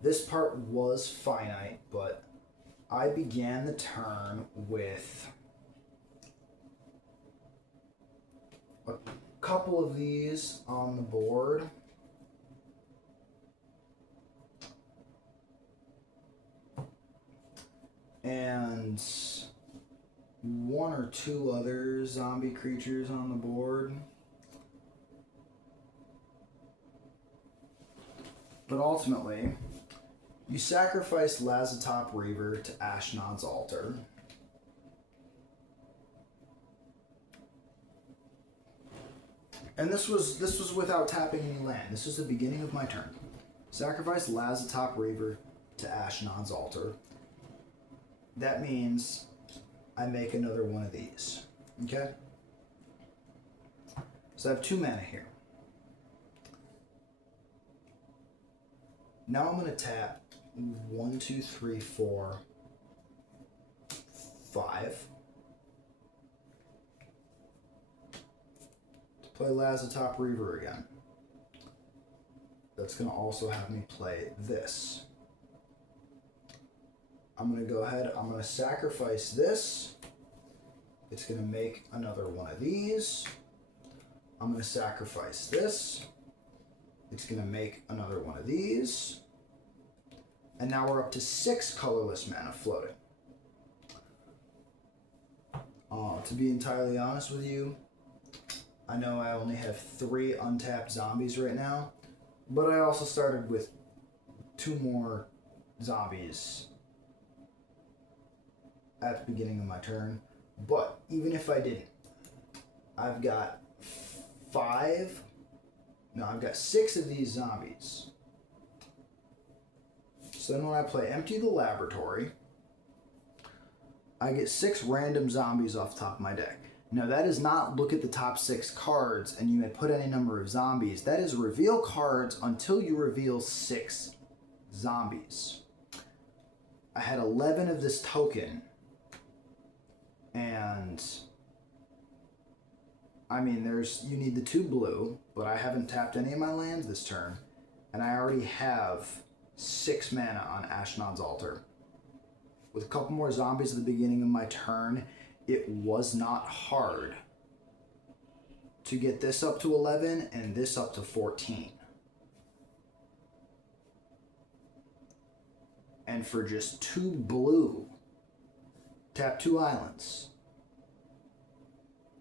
This part was finite, but I began the turn with a couple of these on the board. And one or two other zombie creatures on the board. But ultimately, you sacrifice Lazatop Reaver to Ashnod's Altar. And this was without tapping any land. This was the beginning of my turn. Sacrifice Lazatop Reaver to Ashnod's Altar. That means I make another one of these. Okay? So I have 2 mana here. Now I'm going to tap 1, 2, 3, 4, 5 to play Lazatop Reaver again. That's going to also have me play this. I'm going to go ahead, I'm going to sacrifice this. It's going to make another one of these. I'm going to sacrifice this. It's going to make another one of these. And now we're up to 6 colorless mana floating. To be entirely honest with you, I know I only have 3 untapped zombies right now, But I also started with 2 more zombies at the beginning of my turn. But even if I didn't, I've got 6 of these zombies. So then when I play Empty the Laboratory, I get 6 random zombies off the top of my deck. Now that is not look at the top 6 cards and you may put any number of zombies. That is reveal cards until you reveal 6 zombies. I had 11 of this token, and I mean you need the 2 blue, but I haven't tapped any of my lands this turn, and I already have 6 mana on Ashnod's Altar. With a couple more zombies at the beginning of my turn, it was not hard to get this up to 11 and this up to 14. And for just 2 blue, tap 2 islands,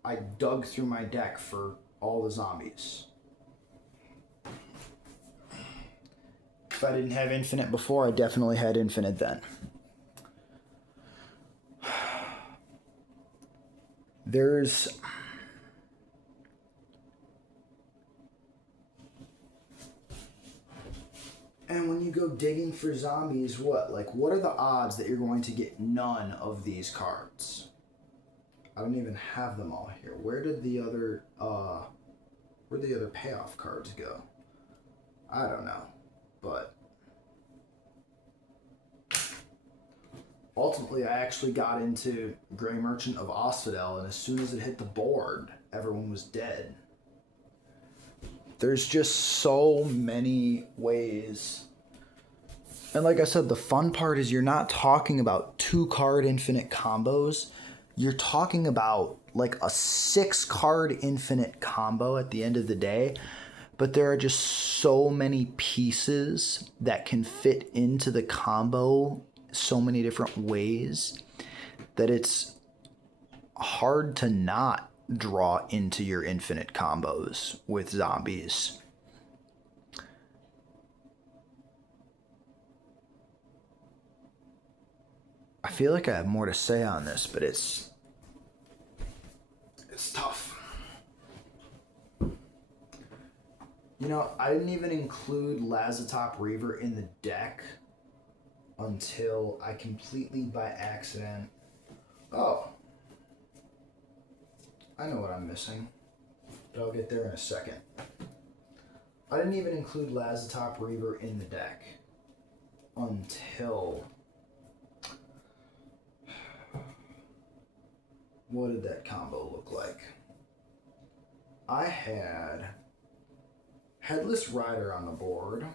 I dug through my deck for all the zombies. If I didn't have infinite before, I definitely had infinite then. And when you go digging for zombies, what are the odds that you're going to get none of these cards? I don't even have them all here. Where'd the other payoff cards go? I don't know, but ultimately I actually got into Grey Merchant of Asphodel, and as soon as it hit the board, everyone was dead. There's just so many ways. And like I said, the fun part is you're not talking about 2-card infinite combos. You're talking about like a 6-card infinite combo at the end of the day. But there are just so many pieces that can fit into the combo so many different ways that it's hard to not draw into your infinite combos with zombies. I feel like I have more to say on this, but it's tough. You know, I didn't even include Lazatop Reaver in the deck until I completely by accident... Oh. I know what I'm missing, but I'll get there in a second. I didn't even include Lazatop Reaver in the deck until... What did that combo look like? I had Headless Rider on the board.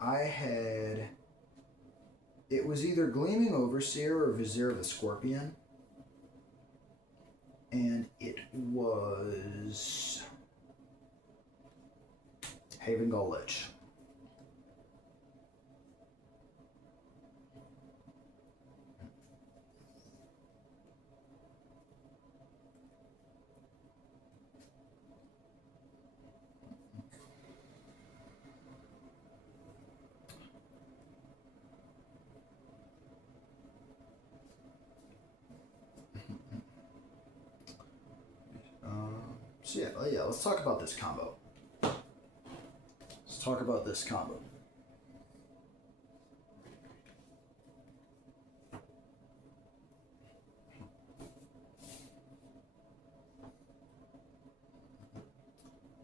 I had... It was either Gleaming Overseer or Vizier of the Scorpion. And it was Haven Gull Lich. So yeah, let's talk about this combo. Let's talk about this combo.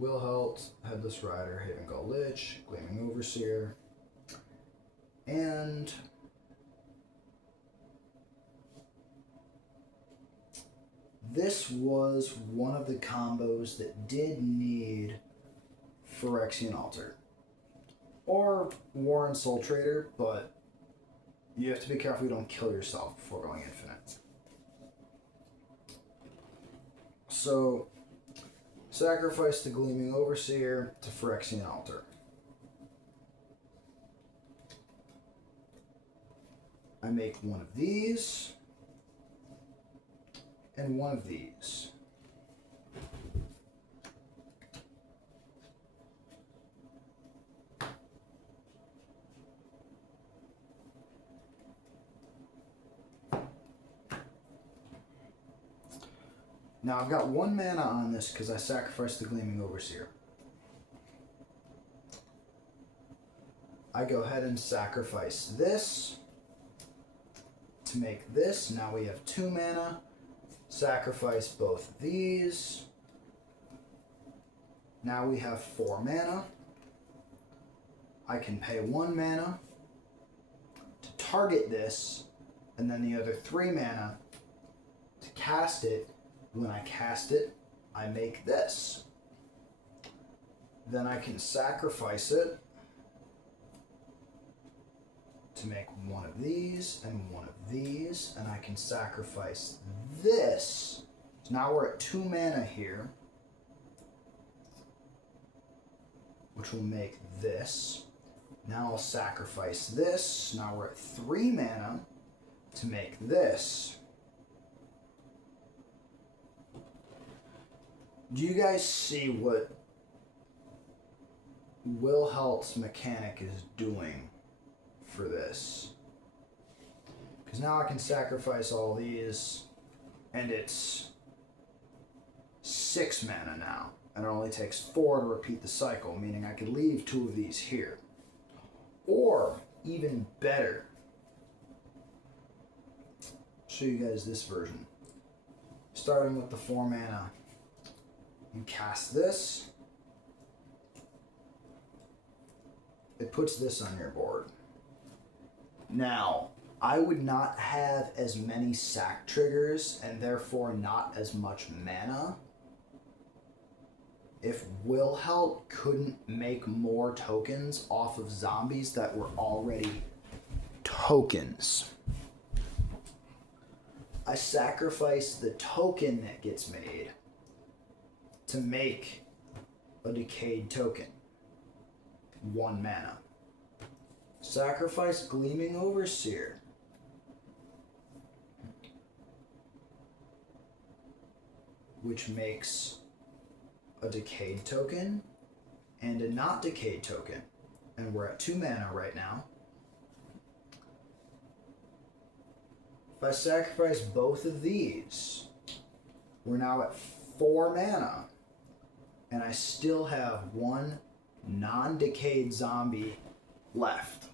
Wilhelt, Headless Rider, Haven Gull Lich, Gleaming Overseer, and this was one of the combos that did need Phyrexian Altar or Warren Soul Trader, but you have to be careful you don't kill yourself before going infinite. So, sacrifice the Gleaming Overseer to Phyrexian Altar. I make one of these and one of these. Now I've got 1 mana on this because I sacrificed the Gleaming Overseer. I go ahead and sacrifice this to make this. Now we have 2 mana. Sacrifice both these. Now we have 4 mana. I can pay 1 mana to target this, and then the other 3 mana to cast it. When I cast it, I make this. Then I can sacrifice it to make 1 of these and 1 of these, and I can sacrifice this. So now we're at 2 mana here, which will make this. Now I'll sacrifice this. Now we're at 3 mana to make this. Do you guys see what Wilhelt's mechanic is doing for this? Because now I can sacrifice all these, and it's 6 mana now. And it only takes 4 to repeat the cycle, meaning I could leave 2 of these here. Or, even better, show you guys this version. Starting with the 4 mana, you cast this. It puts this on your board. Now, I would not have as many sack triggers and therefore not as much mana if Wilhelt couldn't make more tokens off of zombies that were already tokens. I sacrifice the token that gets made to make a decayed token. 1 mana. Sacrifice Gleaming Overseer. Which makes a decayed token and a not decayed token. And we're at 2 mana right now. If I sacrifice both of these, we're now at 4 mana. And I still have 1 non-decayed zombie left.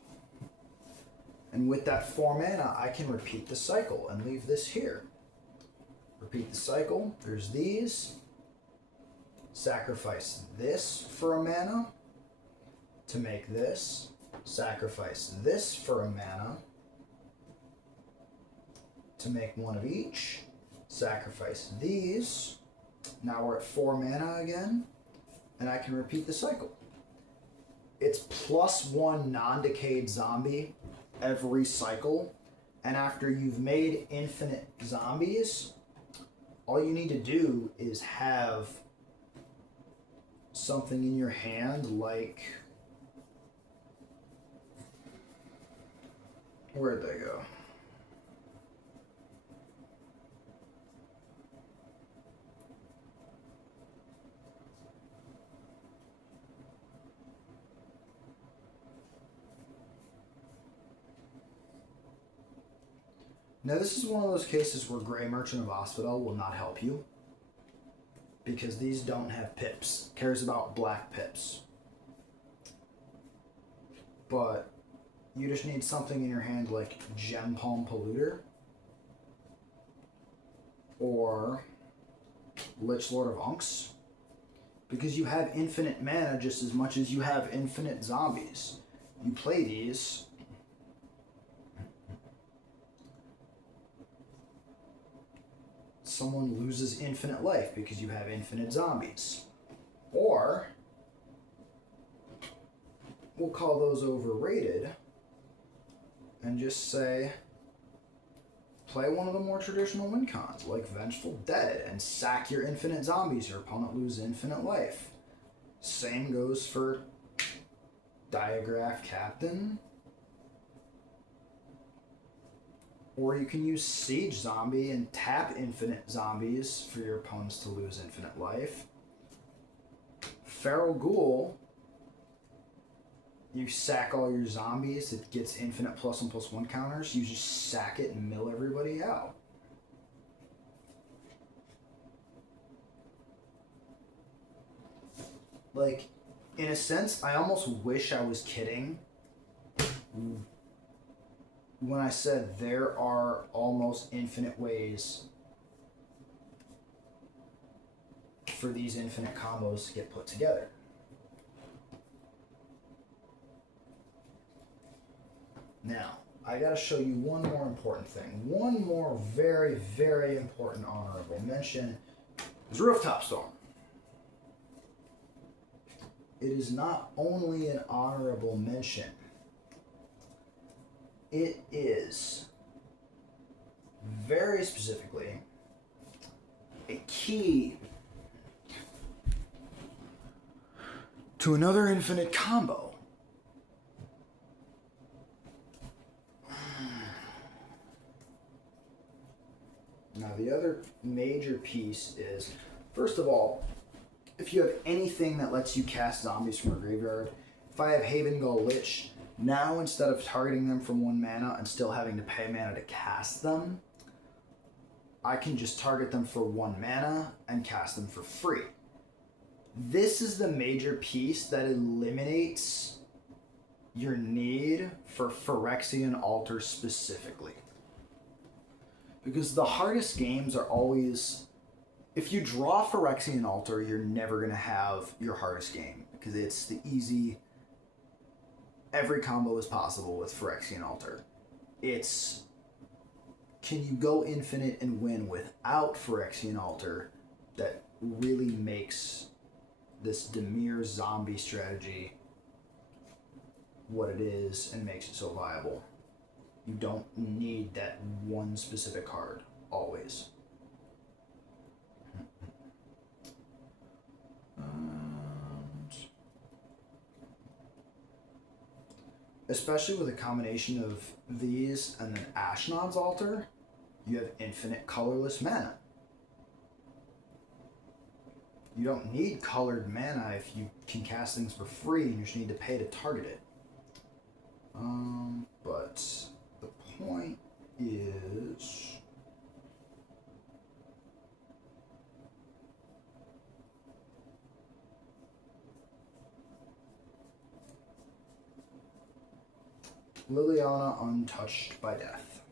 And with that 4 mana, I can repeat the cycle and leave this here. Repeat the cycle. There's these. Sacrifice this for a mana to make this. Sacrifice this for a mana to make 1 of each. Sacrifice these. Now we're at 4 mana again, and I can repeat the cycle. It's +1 non-decayed zombie every cycle, and after you've made infinite zombies, all you need to do is have something in your hand like... Where'd they go? Now this is one of those cases where Grey Merchant of Asphodel will not help you, because these don't have pips. It cares about black pips. But you just need something in your hand like Gem Palm Polluter or Lich Lord of Unks, because you have infinite mana just as much as you have infinite zombies. You play these, someone loses infinite life because you have infinite zombies. Or, we'll call those overrated and just say, play one of the more traditional win cons, like Vengeful Dead, and sack your infinite zombies. Your opponent loses infinite life. Same goes for Diagraph Captain. Or you can use Siege Zombie and tap infinite zombies for your opponents to lose infinite life. Feral Ghoul, you sack all your zombies, it gets infinite +1/+1 counters, you just sack it and mill everybody out. Like, in a sense, I almost wish I was kidding when I said there are almost infinite ways for these infinite combos to get put together. Now, I gotta show you one more important thing. One more very, very important honorable mention is Rooftop Storm. It is not only an honorable mention, it is very specifically a key to another infinite combo. Now, the other major piece is, first of all, if you have anything that lets you cast zombies from a graveyard, if I have Haven Gull Lich, now instead of targeting them from 1 mana and still having to pay mana to cast them, I can just target them for 1 mana and cast them for free. This is the major piece that eliminates your need for Phyrexian Altar specifically. Because the hardest games are always, if you draw Phyrexian Altar, you're never going to have your hardest game. Because it's the easy, every combo is possible with Phyrexian Altar. It's, can you go infinite and win without Phyrexian Altar that really makes this Dimir zombie strategy what it is and makes it so viable. You don't need that one specific card, always. Especially with a combination of these and then Ashnod's Altar, you have infinite colorless mana. You don't need colored mana if you can cast things for free and you just need to pay to target it. But the point is, Liliana untouched by death.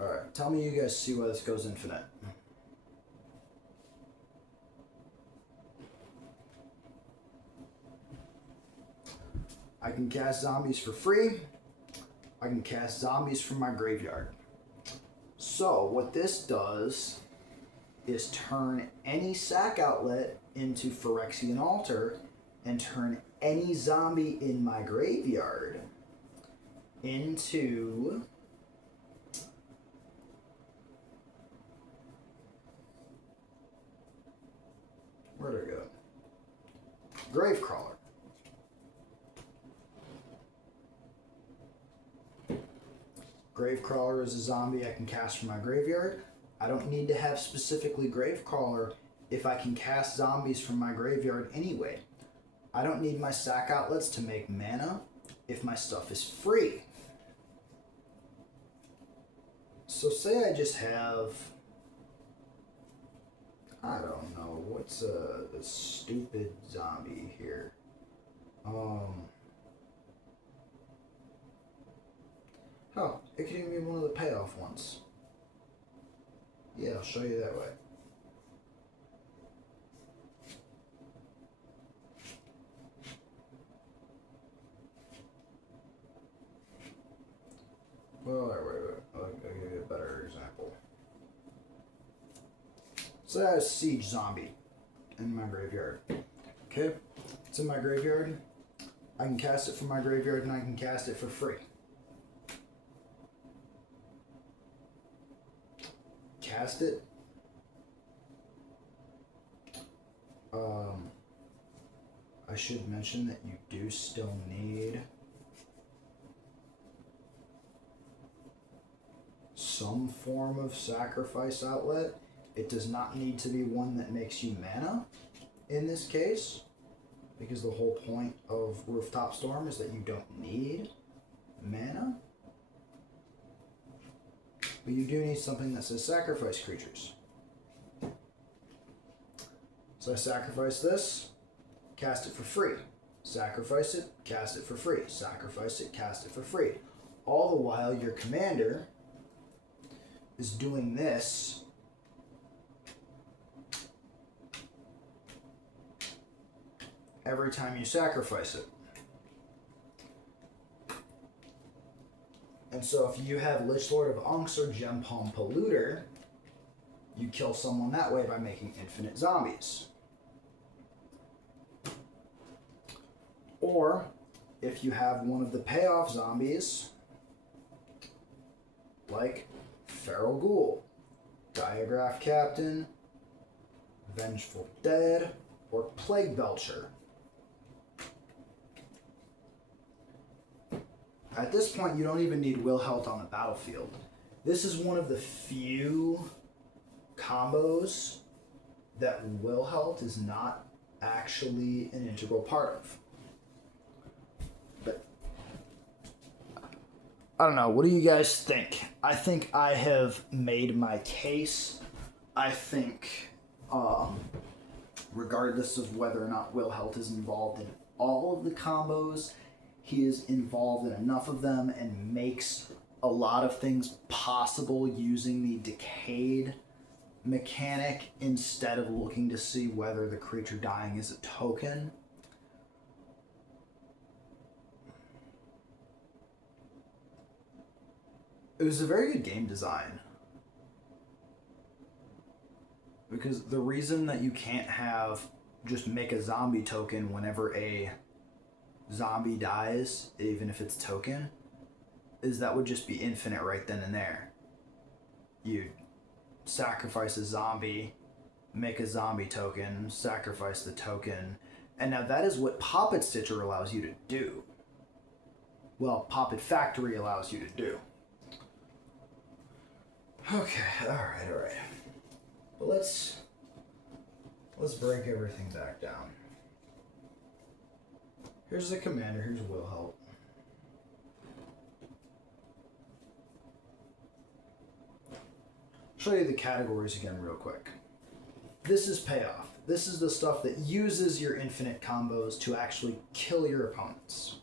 Alright, tell me you guys see why this goes infinite. I can cast zombies for free. I can cast zombies from my graveyard. So what this does is turn any sack outlet into Phyrexian Altar and turn any zombie in my graveyard into where'd it go? Gravecrawler. Gravecrawler is a zombie I can cast from my graveyard. I don't need to have specifically Gravecrawler if I can cast zombies from my graveyard anyway. I don't need my sack outlets to make mana if my stuff is free. So say I just have, I don't know, what's a stupid zombie here? Oh, it could even be one of the payoff ones. Yeah, I'll show you that way. Well, wait. I'll give you a better example. Say I have Siege Zombie in my graveyard. Okay? It's in my graveyard. I can cast it from my graveyard and I can cast it for free. Cast it. I should mention that you do still need some form of sacrifice outlet. It does not need to be one that makes you mana in this case, because the whole point of Rooftop Storm is that you don't need mana. But you do need something that says sacrifice creatures. So I sacrifice this, cast it for free. Sacrifice it, cast it for free. Sacrifice it, cast it for free. All the while your commander is doing this every time you sacrifice it. And so if you have Lich Lord of Unks or Gem Palm Polluter, you kill someone that way by making infinite zombies. Or if you have one of the payoff zombies, like Feral Ghoul, Diagraph Captain, Vengeful Dead, or Plague Belcher. At this point, you don't even need Wilhelt on the battlefield. This is one of the few combos that Wilhelt is not actually an integral part of. But I don't know, what do you guys think? I think I have made my case. I think, regardless of whether or not Wilhelt is involved in all of the combos, he is involved in enough of them and makes a lot of things possible using the decayed mechanic instead of looking to see whether the creature dying is a token. It was a very good game design. Because the reason that you can't have just make a zombie token whenever a zombie dies, even if it's token, is that would just be infinite right then and there. You sacrifice a zombie, make a zombie token, sacrifice the token, and now that is what Poppet Stitcher allows you to do. Well, Poppet Factory allows you to do. Okay, alright. But let's break everything back down. Here's the commander, here's Wilhelt. Show you the categories again real quick. This is payoff. This is the stuff that uses your infinite combos to actually kill your opponents.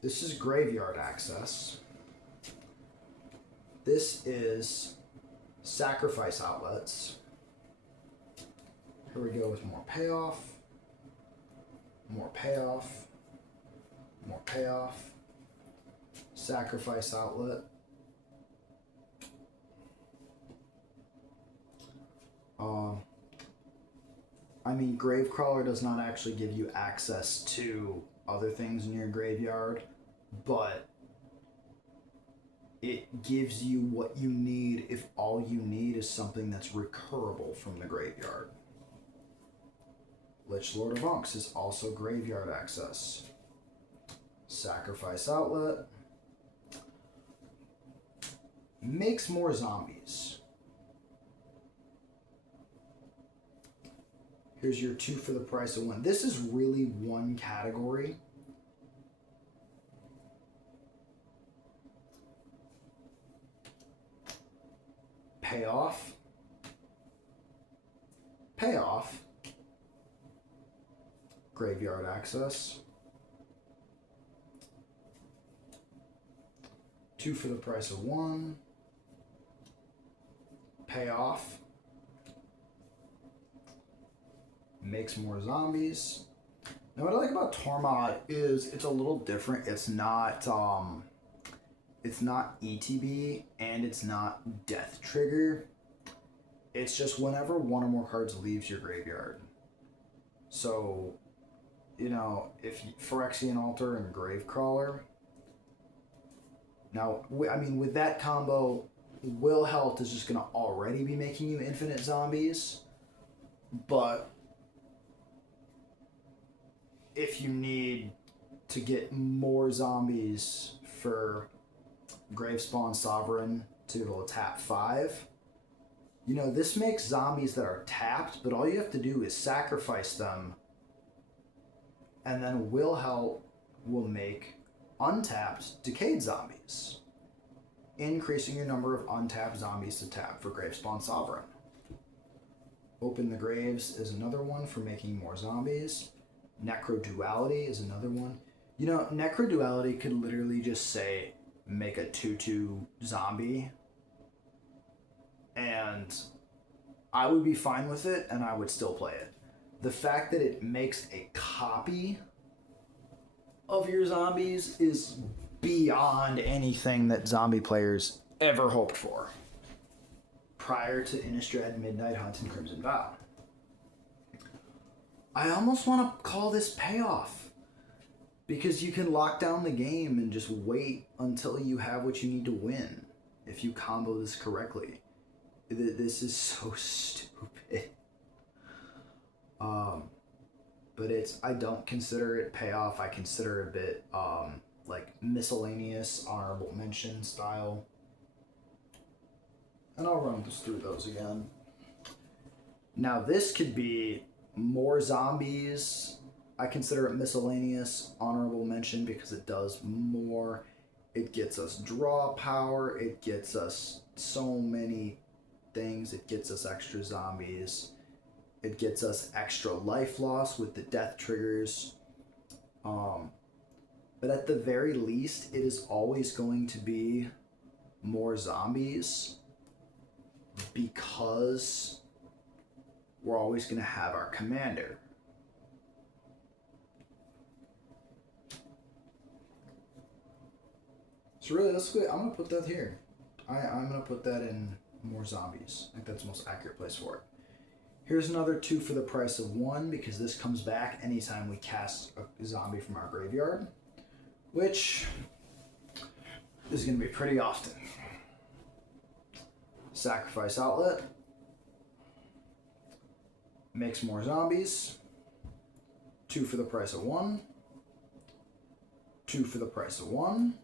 This is graveyard access. This is sacrifice outlets. Here we go with more payoff, more payoff, more payoff, sacrifice outlet. Gravecrawler does not actually give you access to other things in your graveyard, but it gives you what you need if all you need is something that's recurrable from the graveyard. Lich Lord of Unks is also graveyard access. Sacrifice outlet. Makes more zombies. Here's your 2 for the price of 1. This is really one category. Payoff. Payoff. Graveyard access. 2 for the price of 1. Payoff. Makes more zombies. Now what I like about Tormod is it's a little different. It's not ETB and it's not Death Trigger. It's just whenever one or more cards leaves your graveyard. So, you know, if Phyrexian Altar and Gravecrawler. Now, with that combo, Wilhelt is just going to already be making you infinite zombies. But if you need to get more zombies for Gravespawn Sovereign to be able to tap 5, you know, this makes zombies that are tapped, but all you have to do is sacrifice them, and then Wilhelt will make untapped decayed zombies, increasing your number of untapped zombies to tap for Gravespawn Sovereign. Open the Graves is another one for making more zombies. Necroduality is another one. You know, Necroduality could literally just say, make a 2/2 zombie, and I would be fine with it, and I would still play it. The fact that it makes a copy of your zombies is beyond anything that zombie players ever hoped for prior to Innistrad, Midnight Hunt, and Crimson Vow. I almost want to call this payoff, because you can lock down the game and just wait until you have what you need to win if you combo this correctly. This is so stupid. But I don't consider it payoff. I consider it a bit like miscellaneous honorable mention style. And I'll run through those again. Now this could be more zombies. I consider it miscellaneous honorable mention because it does more. It gets us draw power. It gets us so many things. It gets us extra zombies. It gets us extra life loss with the death triggers. But at the very least, it is always going to be more zombies, because we're always going to have our commander. So really, let's go. I'm going to put that here. I'm going to put that in more zombies. I think that's the most accurate place for it. Here's another 2 for the price of 1, because this comes back anytime we cast a zombie from our graveyard, which is going to be pretty often. Sacrifice Outlet makes more zombies. 2 for the price of 1. 2 for the price of 1.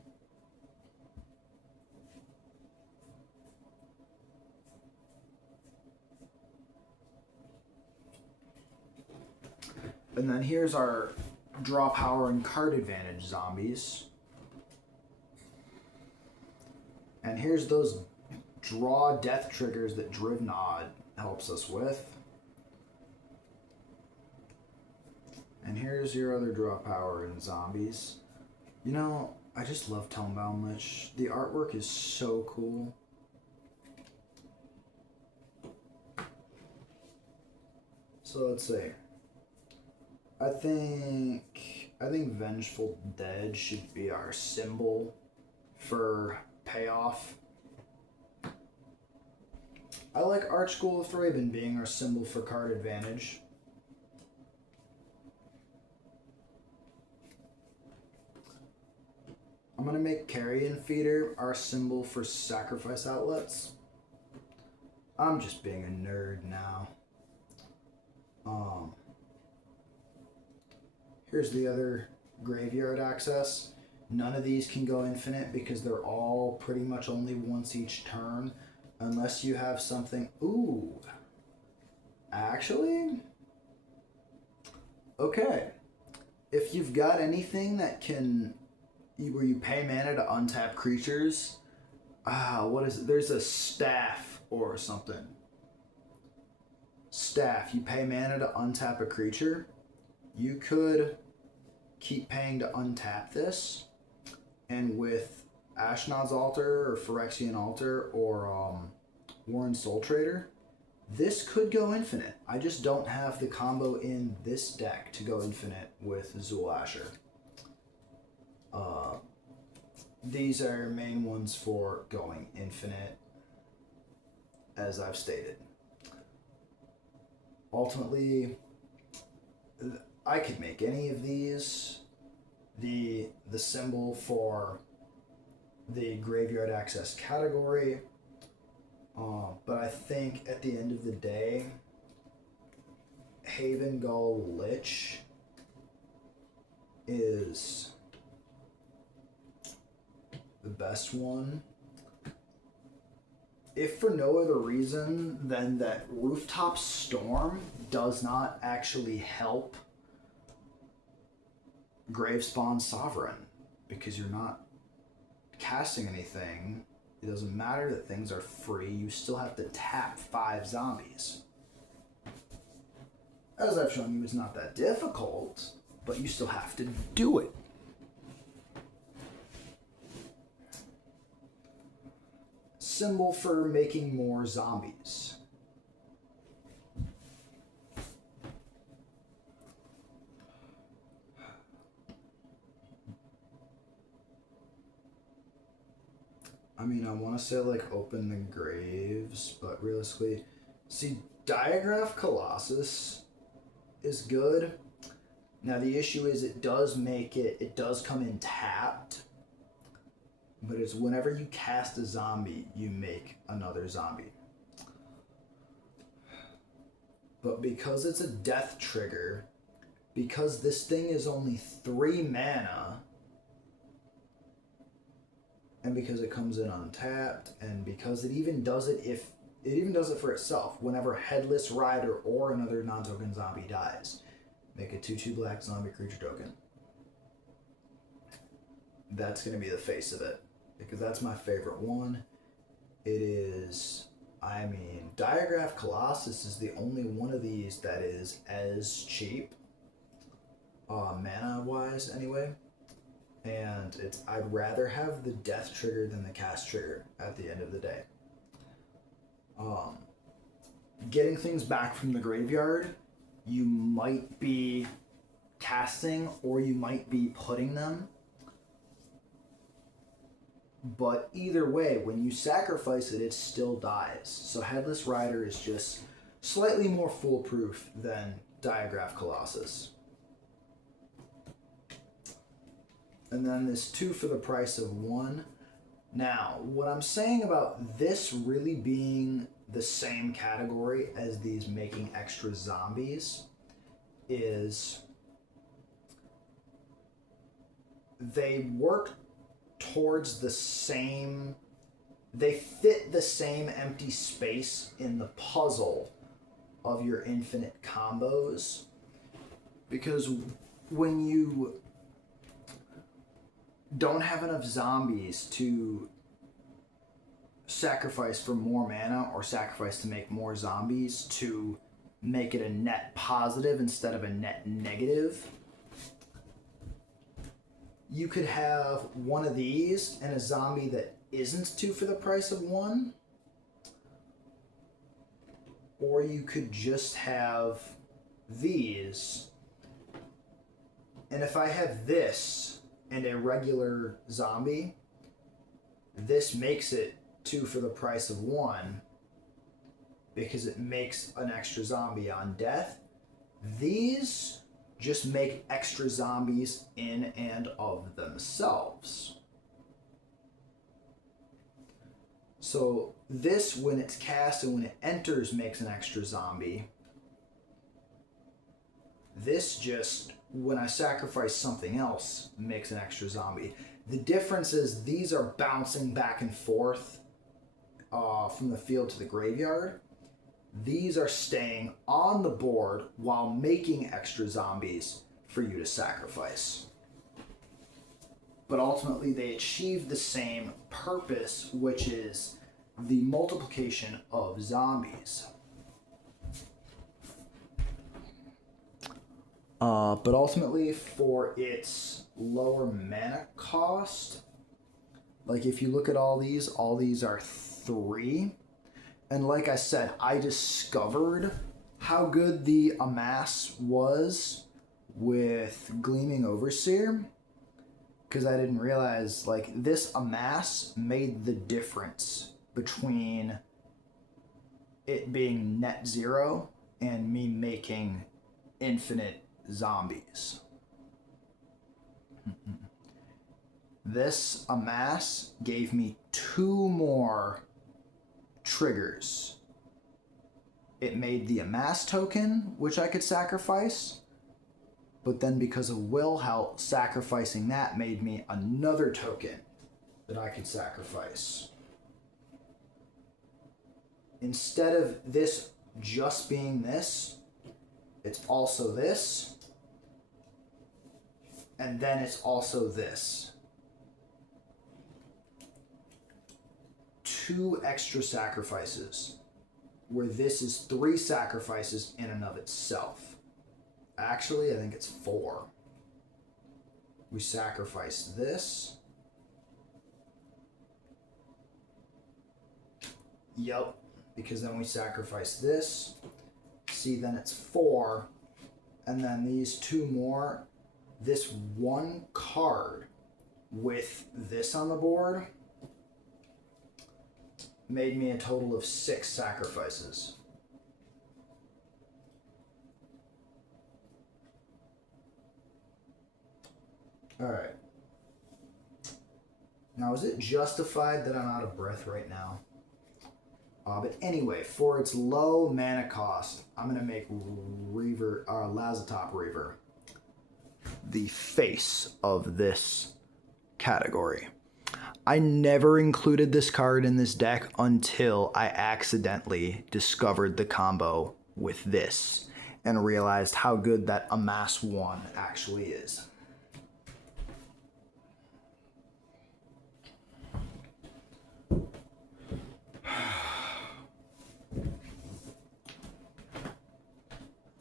And then here's our draw power and card advantage zombies. And here's those draw death triggers that Drivnod helps us with. And here's your other draw power and zombies. You know, I just love Tomebound Lich. The artwork is so cool. So let's see. I think Vengeful Dead should be our symbol for payoff. I like Archghoul of Thraben being our symbol for card advantage. I'm going to make Carrion Feeder our symbol for sacrifice outlets. I'm just being a nerd now. Here's the other graveyard access. None of these can go infinite because they're all pretty much only once each turn, unless you have something. Ooh, actually, okay. If you've got anything that can, where you pay mana to untap creatures, what is it? There's a staff or something. Staff. You pay mana to untap a creature. You could keep paying to untap this, and with Ashnod's Altar or Phyrexian Altar or Warren Soul Trader, this could go infinite. I just don't have the combo in this deck to go infinite with Zul Asher. These are main ones for going infinite, as I've stated. Ultimately, I could make any of these the symbol for the graveyard access category, but I think at the end of the day, Haven Gull Lich is the best one. If for no other reason than that Rooftop Storm does not actually help Gravespawn Sovereign. because you're not casting anything. It doesn't matter that things are free, you still have to tap 5 zombies. As I've shown you, it's not that difficult, but you still have to do it. Symbol for making more zombies. I mean, I want to say like open the graves, but realistically, see, Diagraph Colossus is good. Now the issue is it does come in tapped, but it's whenever you cast a zombie, you make another zombie. But because it's a death trigger, because this thing is only 3 mana, and because it comes in untapped, and because it even does it for itself whenever Headless Rider or another non-token zombie dies. Make a 2/2 black zombie creature token. That's going to be the face of it, because that's my favorite one. It is, I mean, Diagraph Colossus is the only one of these that is as cheap, mana-wise anyway. And I'd rather have the death trigger than the cast trigger at the end of the day. Getting things back from the graveyard, you might be casting or you might be putting them. But either way, when you sacrifice it, it still dies. So Headless Rider is just slightly more foolproof than Diagraph Colossus. And then this 2 for the price of 1. Now, what I'm saying about this really being the same category as these making extra zombies is they work towards the same, they fit the same empty space in the puzzle of your infinite combos, because when you don't have enough zombies to sacrifice for more mana or sacrifice to make more zombies to make it a net positive instead of a net negative, you could have one of these and a zombie that isn't 2 for the price of 1, or you could just have these, and if I have this and a regular zombie, this makes it 2 for the price of 1 because it makes an extra zombie on death. These just make extra zombies in and of themselves. So this, when it's cast and when it enters, makes an extra zombie. This just, when I sacrifice something else, makes an extra zombie. The difference is these are bouncing back and forth from the field to the graveyard. These are staying on the board while making extra zombies for you to sacrifice. But ultimately they achieve the same purpose, which is the multiplication of zombies. But ultimately, for its lower mana cost, like if you look at all these are 3. And like I said, I discovered how good the Amass was with Gleaming Overseer, because I didn't realize, like, this Amass made the difference between it being net 0 and me making infinite zombies. This Amass gave me 2 more triggers. It made the Amass token, which I could sacrifice, but then because of Wilhelt, sacrificing that made me another token that I could sacrifice. Instead of this just being this, it's also this, and then it's also this. 2 extra sacrifices, where this is 3 sacrifices in and of itself. Actually, I think it's 4. We sacrifice this. Yep, because then we sacrifice this. See, then it's 4. And then these 2 more. This 1 card with this on the board made me a total of 6 sacrifices. Alright. Now, is it justified that I'm out of breath right now? But anyway, for its low mana cost, I'm going to make Lazatop Reaver the face of this category. I never included this card in this deck until I accidentally discovered the combo with this and realized how good that Amass 1 actually is.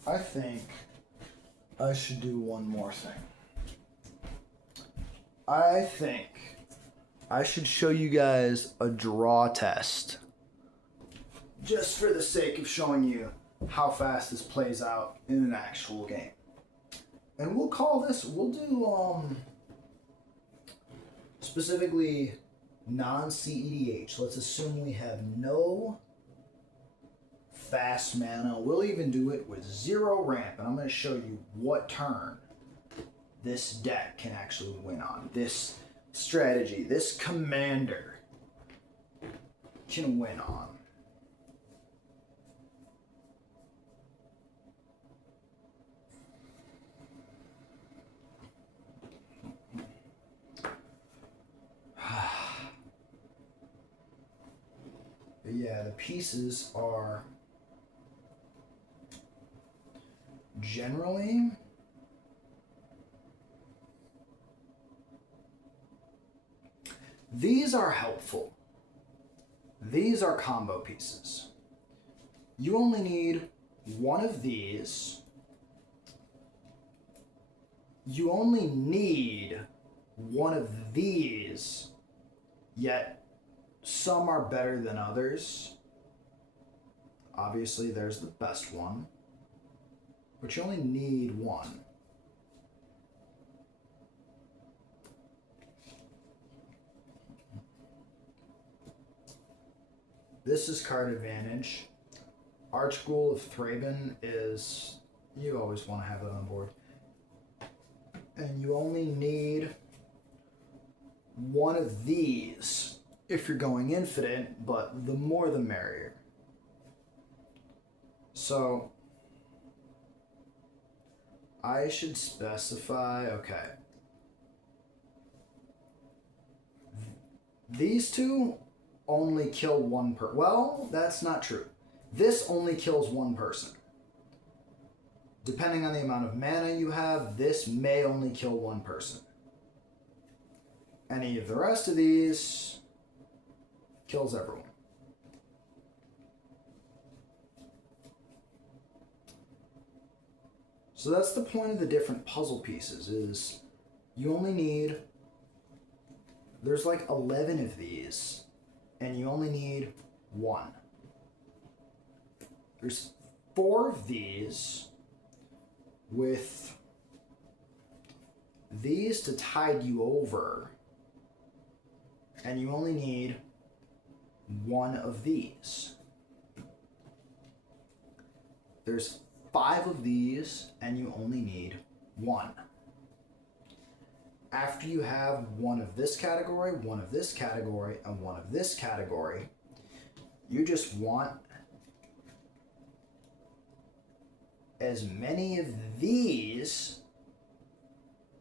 I think I should do one more thing. I think I should show you guys a draw test, just for the sake of showing you how fast this plays out in an actual game. And we'll do specifically non-CEDH. Let's assume we have no fast mana. We'll even do it with 0 ramp, and I'm going to show you what turn this deck can actually win on. This strategy, this commander can win on. But yeah, the pieces are generally these are helpful. These are combo pieces. You only need 1 of these. You only need 1 of these, yet some are better than others. Obviously, there's the best one, but you only need 1. This is card advantage. Archghoul of Thraben is, you always want to have it on board. And you only need 1 of these if you're going infinite, but the more the merrier. So I should specify, okay. These 2 only kill 1 per, well, that's not true. This only kills 1 person. Depending on the amount of mana you have, this may only kill 1 person. Any of the rest of these kills everyone. So that's the point of the different puzzle pieces, is you only need, there's like 11 of these, and you only need 1. There's 4 of these with these to tide you over, and you only need 1 of these. There's 5 of these, and you only need 1. After you have 1 of this category, 1 of this category, and 1 of this category, you just want as many of these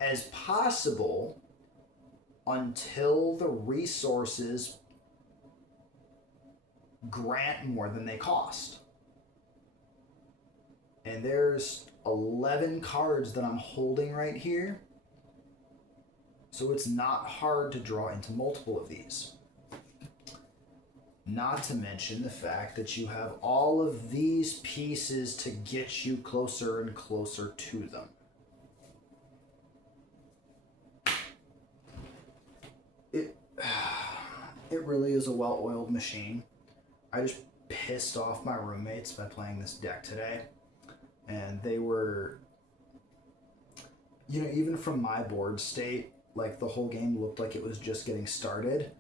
as possible until the resources grant more than they cost. And there's 11 cards that I'm holding right here. So it's not hard to draw into multiple of these. Not to mention the fact that you have all of these pieces to get you closer and closer to them. It really is a well-oiled machine. I just pissed off my roommates by playing this deck today. And they were, even from my board state, like the whole game looked like it was just getting started.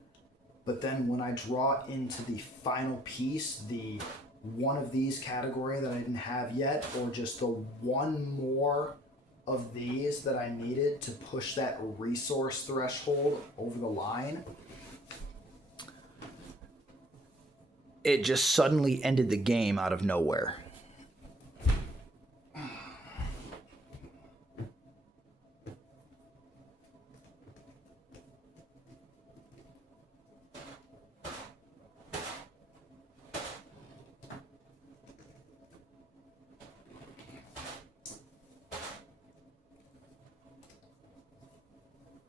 But then when I draw into the final piece, the one of these category that I didn't have yet, or just the one more of these that I needed to push that resource threshold over the line, it just suddenly ended the game out of nowhere.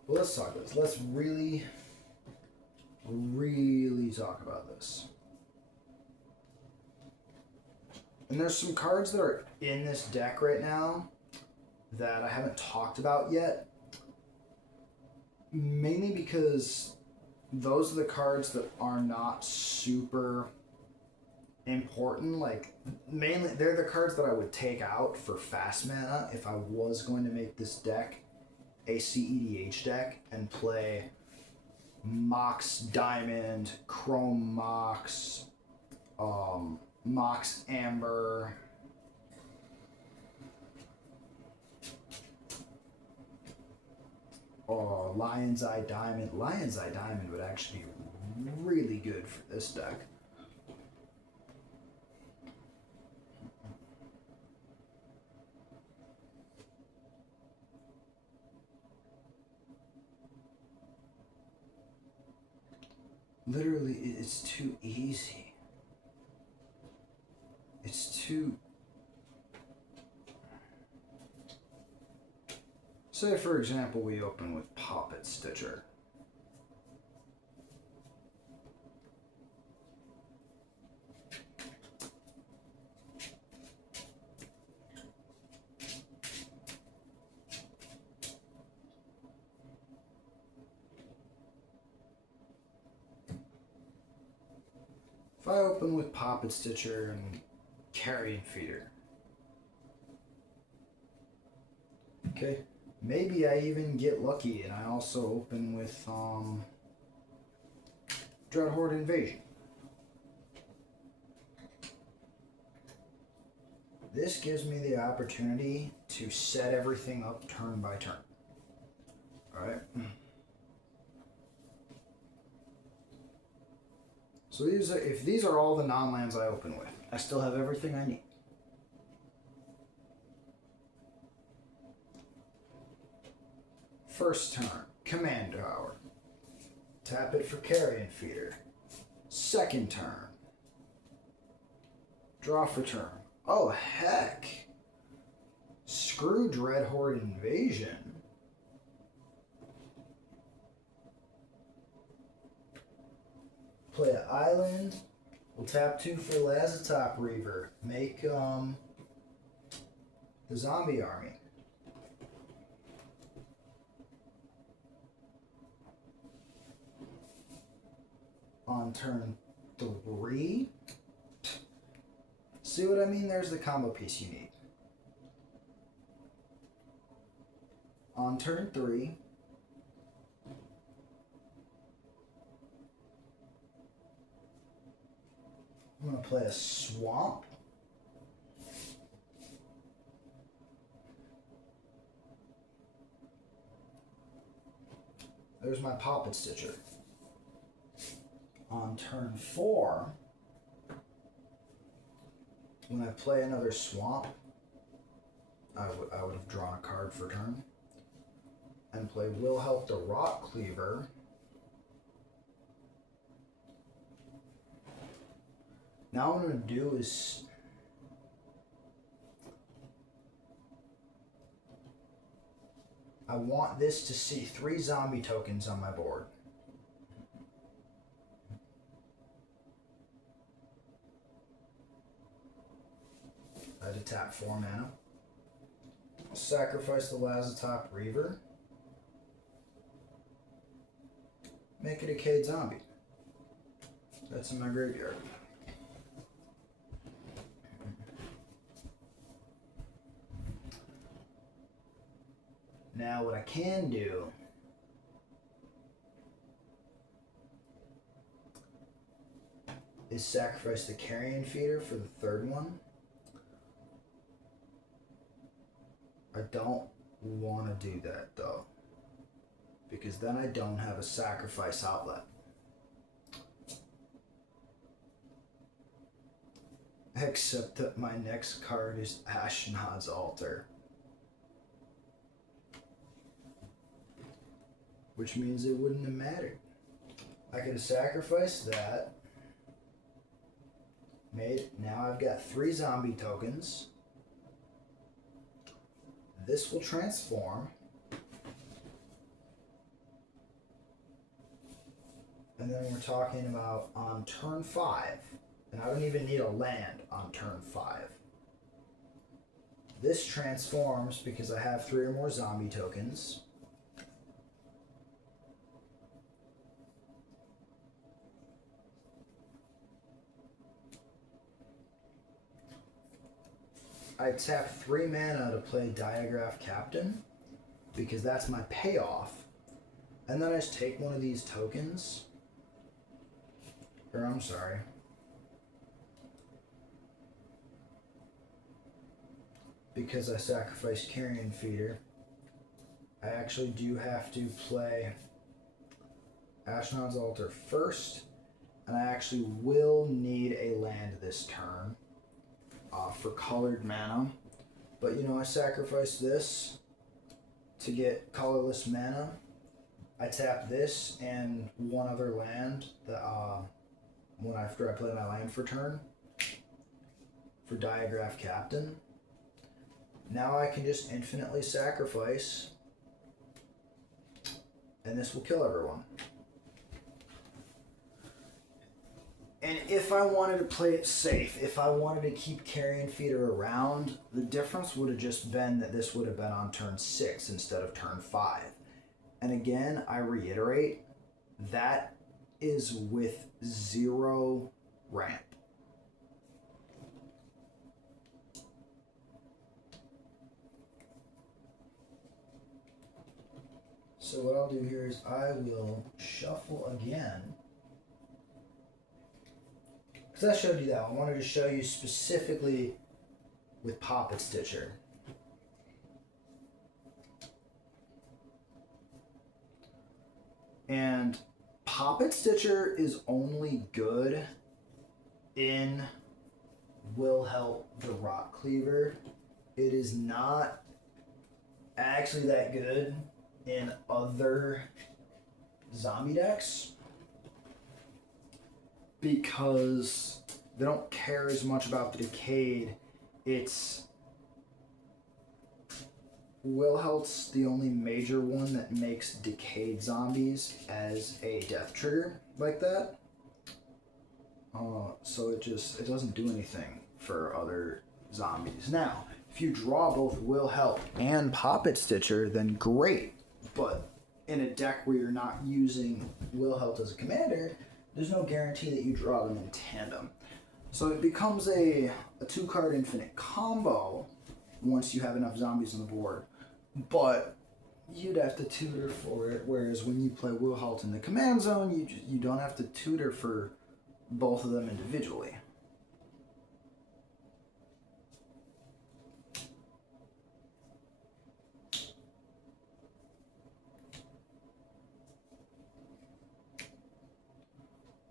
Well, let's talk about this. Let's really talk about this. And there's some cards that are in this deck right now that I haven't talked about yet. Mainly because those are the cards that are not super important. Like, mainly, they're the cards that I would take out for fast mana if I was going to make this deck a CEDH deck and play Mox Diamond, Chrome Mox, Mox Amber, or Lion's Eye Diamond. Lion's Eye Diamond would actually be really good for this deck. Literally, it's too easy. It's too... Say, for example, we open with Poppet Stitcher. If I open with Poppet Stitcher and Carrion Feeder, okay, maybe I even get lucky and I also open with Dreadhorde Invasion. This gives me the opportunity to set everything up turn by turn. Alright? So if these are all the non-lands I open with, I still have everything I need. First turn, Command Tower. Tap it for Carrion Feeder. Second turn, draw for turn. Oh, heck! Screw Dreadhorde Invasion. Play an island. We'll tap 2 for Lazatop Reaver. Make the zombie army. On turn 3. See what I mean? There's the combo piece you need. On turn 3. I'm going to play a swamp. There's my Poppet Stitcher. On turn 4, when I play another swamp, I would have drawn a card for turn. And play Wilhelt the Rock Cleaver. Now what I'm going to do is I want this to see 3 zombie tokens on my board. tap 4 mana. I'll sacrifice the Lazatop Reaver. Make a decayed zombie. That's in my graveyard. Now what I can do is sacrifice the Carrion Feeder for the third one. I don't want to do that though, because then I don't have a sacrifice outlet. Except that my next card is Ashnod's Altar, which means it wouldn't have mattered. I could have sacrificed that. Now I've got 3 zombie tokens. This will transform. And then we're talking about on turn 5. And I don't even need a land on turn 5. This transforms because I have 3 or more zombie tokens. I tap 3 mana to play Diagraph Captain because that's my payoff. And then I just take one of these tokens. Or I'm sorry. Because I sacrificed Carrion Feeder, I actually do have to play Ashnod's Altar first, and I actually will need a land this turn for colored mana. But you know, I sacrificed this to get colorless mana. I tap this and one other land that after I play my land for turn for Diagraph Captain. Now I can just infinitely sacrifice, and this will kill everyone. And if I wanted to play it safe, if I wanted to keep Carrion Feeder around, the difference would have just been that this would have been on turn 6 instead of turn 5. And again, I reiterate, that is with 0 ramp. So what I'll do here is I will shuffle again. Because I showed you that. I wanted to show you specifically with Poppet Stitcher. And Poppet Stitcher is only good in Wilhelt the Rock Cleaver. It is not actually that good in other zombie decks because they don't care as much about the decayed. It's Wilhelt's the only major one that makes decayed zombies as a death trigger like that. So it doesn't do anything for other zombies. Now, if you draw both Wilhelt and Poppet Stitcher, then great. But in a deck where you're not using Wilhelt as a commander, there's no guarantee that you draw them in tandem. So it becomes a 2-card infinite combo once you have enough zombies on the board. But you'd have to tutor for it, whereas when you play Wilhelt in the command zone, you don't have to tutor for both of them individually.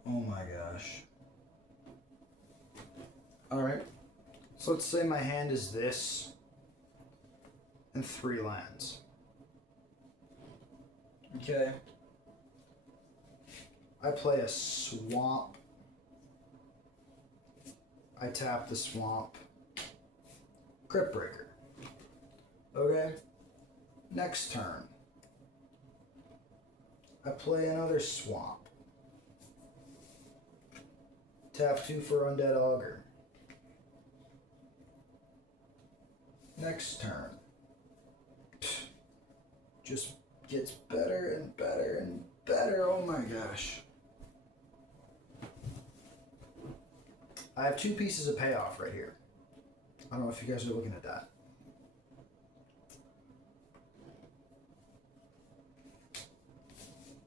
Oh my gosh. Alright. So let's say my hand is this and 3 lands. Okay. I play a swamp. I tap the swamp. Crypt Breaker. Okay. Next turn. I play another swamp. Tap 2 for Undead Augur. Next turn. Just gets better and better and better. Oh my gosh. I have 2 pieces of payoff right here. I don't know if you guys are looking at that.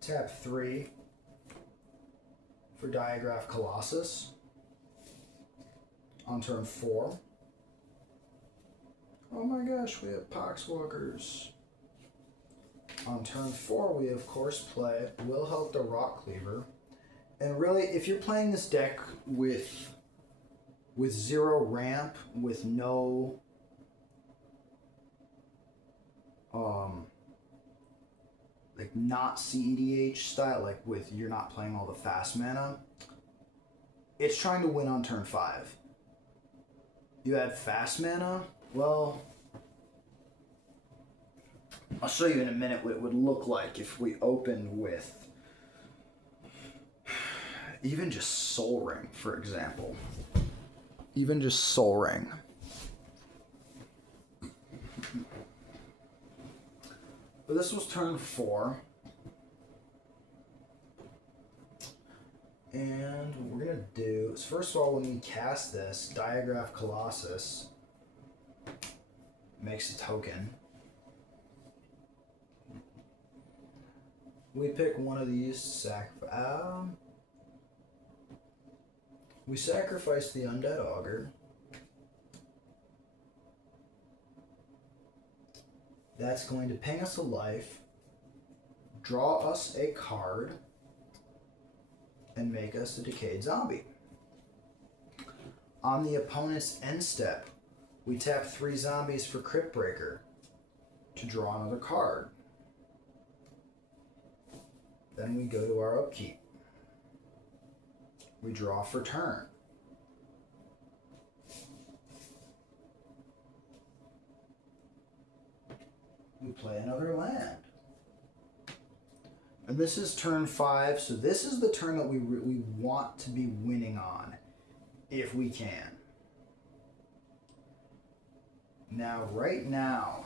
Tap 3 for Diagraph Colossus on turn 4. Oh my gosh, we have Poxwalkers. On turn 4, we of course play Wilhelt the Rock Cleaver. And really, if you're playing this deck with 0 ramp, with no like not CEDH style, like with you're not playing all the fast mana, it's trying to win on turn 5. You add fast mana, well, I'll show you in a minute what it would look like if we opened with even just Soul Ring, for example. Even just Soul Ring. But this was turn 4. And what we're going to do is, first of all, when we cast this, Diagraph Colossus makes a token. We pick one of these, we sacrifice the Undead Augur. That's going to ping us a life, draw us a card, and make us a Decayed Zombie. On the opponent's end step, we tap 3 zombies for Crypt Breaker to draw another card. Then we go to our upkeep. We draw for turn. We play another land. And this is turn 5, so this is the turn that we want to be winning on, if we can. Now, right now,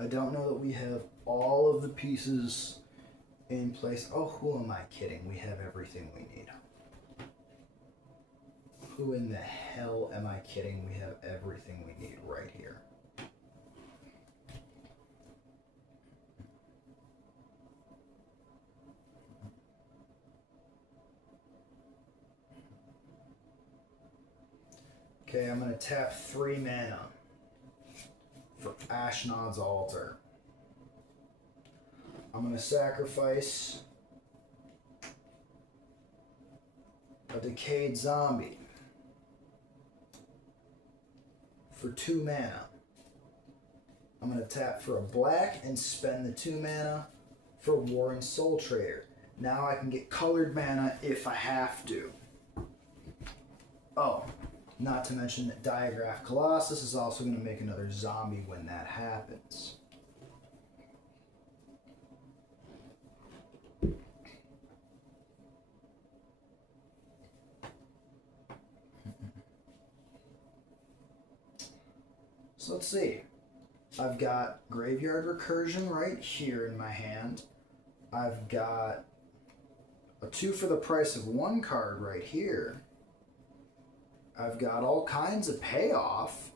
I don't know that we have all of the pieces in place. Oh, who am I kidding? We have everything we need. Who in the hell am I kidding? We have everything we need right here. Okay, I'm going to tap 3 mana for Ashnod's Altar. I'm going to sacrifice a Decayed Zombie for 2 mana. I'm going to tap for a black and spend the 2 mana for Warren Soul Trader. Now I can get colored mana if I have to. Oh, not to mention that Diagraph Colossus is also going to make another zombie when that happens. So let's see. I've got Graveyard Recursion right here in my hand. I've got a 2 for the price of 1 card right here. I've got all kinds of payoff.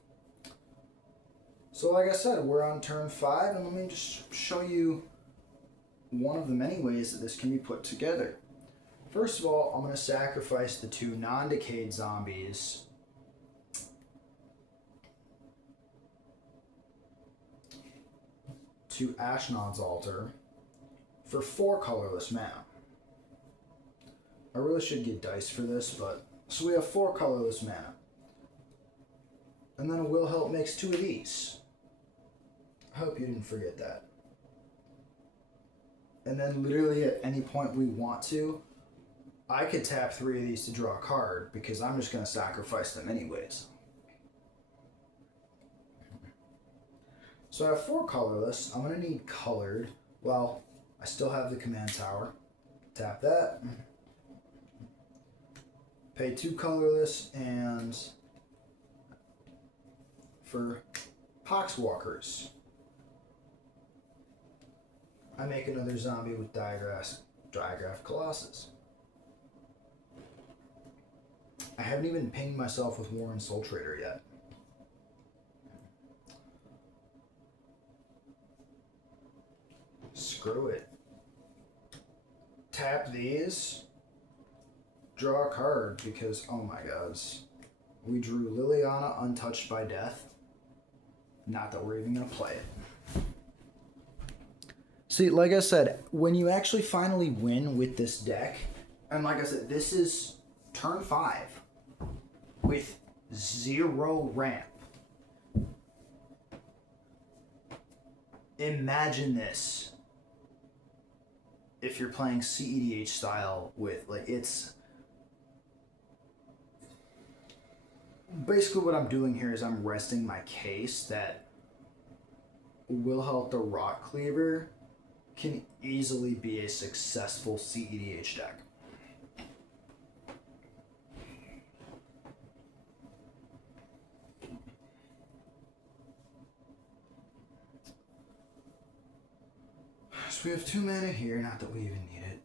So like I said, we're on turn 5, and let me just show you one of the many ways that this can be put together. First of all, I'm going to sacrifice the 2 non-decayed zombies to Ashnod's Altar for 4 colorless mana. I really should get dice for this, but so we have 4 colorless mana. And then a Wilhelt makes 2 of these. I hope you didn't forget that. And then literally at any point we want to, I could tap 3 of these to draw a card because I'm just going to sacrifice them anyways. So I have 4 colorless. I'm going to need colored. Well, I still have the command tower. Tap that. Pay 2 colorless and for Poxwalkers. I make another zombie with Diagraph Colossus. I haven't even pinged myself with Warren Soul Trader yet. Screw it. Tap these. Draw a card because, oh my gods. We drew Liliana Untouched by Death. Not that we're even going to play it. See, like I said, when you actually finally win with this deck, and like I said, this is turn 5 with 0 ramp. Imagine this if you're playing CEDH style with, like, it's... Basically what I'm doing here is I'm resting my case that Wilhelt the Rock Cleaver can easily be a successful CEDH deck. So we have 2 mana here, not that we even need it.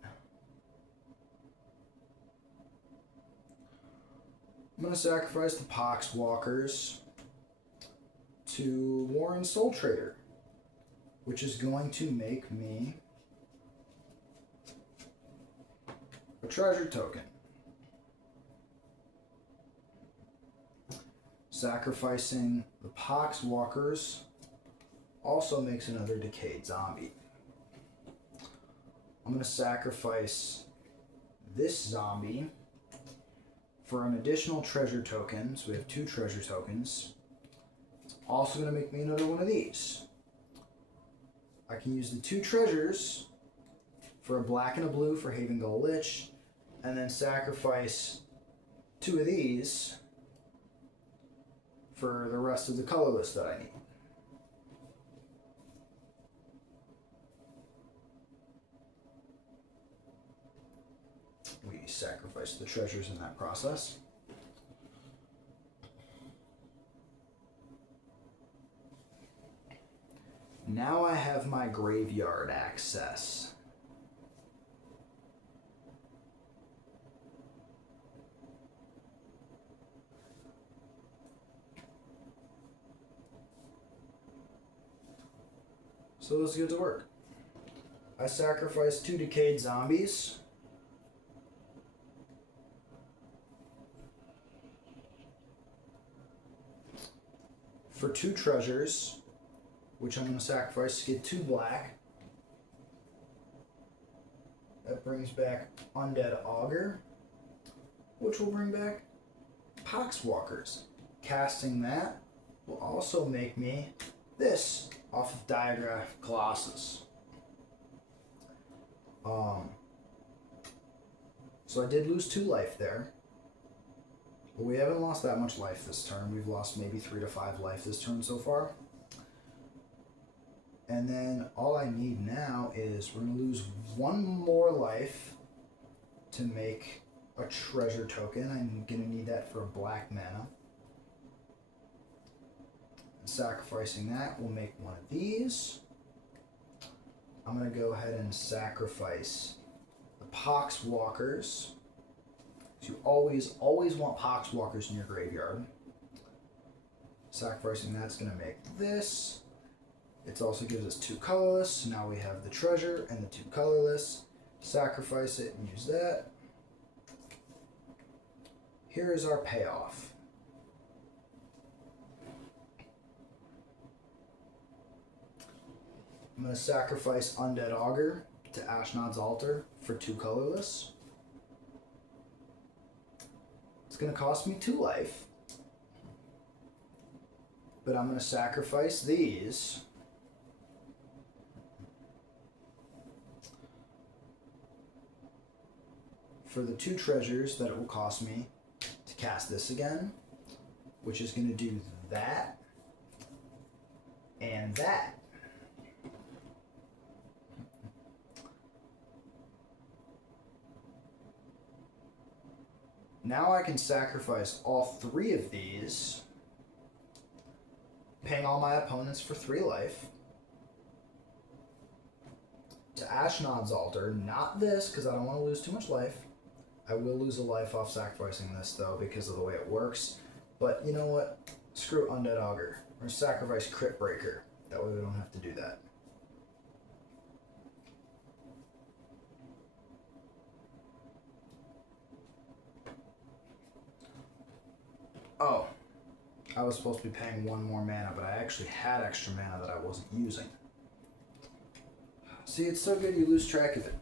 I'm going to sacrifice the Poxwalkers to Warren Soul Trader, which is going to make me a treasure token. Sacrificing the Poxwalkers also makes another decayed zombie. I'm going to sacrifice this zombie for an additional treasure token. So we have 2 treasure tokens. It's also going to make me another one of these. I can use the 2 treasures for a black and a blue for Haven Gull Lich, and then sacrifice 2 of these for the rest of the colorless that I need. We sacrifice the treasures in that process. Now I have my graveyard access. So let's get to work. I sacrificed 2 decayed zombies. For 2 treasures, which I'm going to sacrifice to get 2 black. That brings back Undead Augur, which will bring back Poxwalkers. Casting that will also make me this off of Diagraph Colossus. So I did lose 2 life there. But we haven't lost that much life this turn. We've lost maybe 3 to 5 life this turn so far. And then all I need now is we're going to lose 1 more life to make a treasure token. I'm going to need that for a black mana. And sacrificing that will make one of these. I'm going to go ahead and sacrifice the Poxwalkers. You always want Poxwalkers in your graveyard. Sacrificing that's going to make this. It also gives us 2 colorless. So now we have the treasure and the 2 colorless. Sacrifice it and use that. Here is our payoff. I'm going to sacrifice Undead Augur to Ashnod's Altar for 2 colorless. It's going to cost me 2 life. But I'm going to sacrifice these. For the 2 treasures that it will cost me to cast this again. Which is going to do that. And that. Now I can sacrifice all 3 of these paying all my opponents for 3 life. To Ashnod's Altar, not this, because I don't want to lose too much life. I will lose a life off sacrificing this, though, because of the way it works. But you know what? Screw Undead Augur. Or sacrifice Crypt Breaker. That way we don't have to do that. Oh. I was supposed to be paying 1 more mana, but I actually had extra mana that I wasn't using. See, it's so good you lose track of it.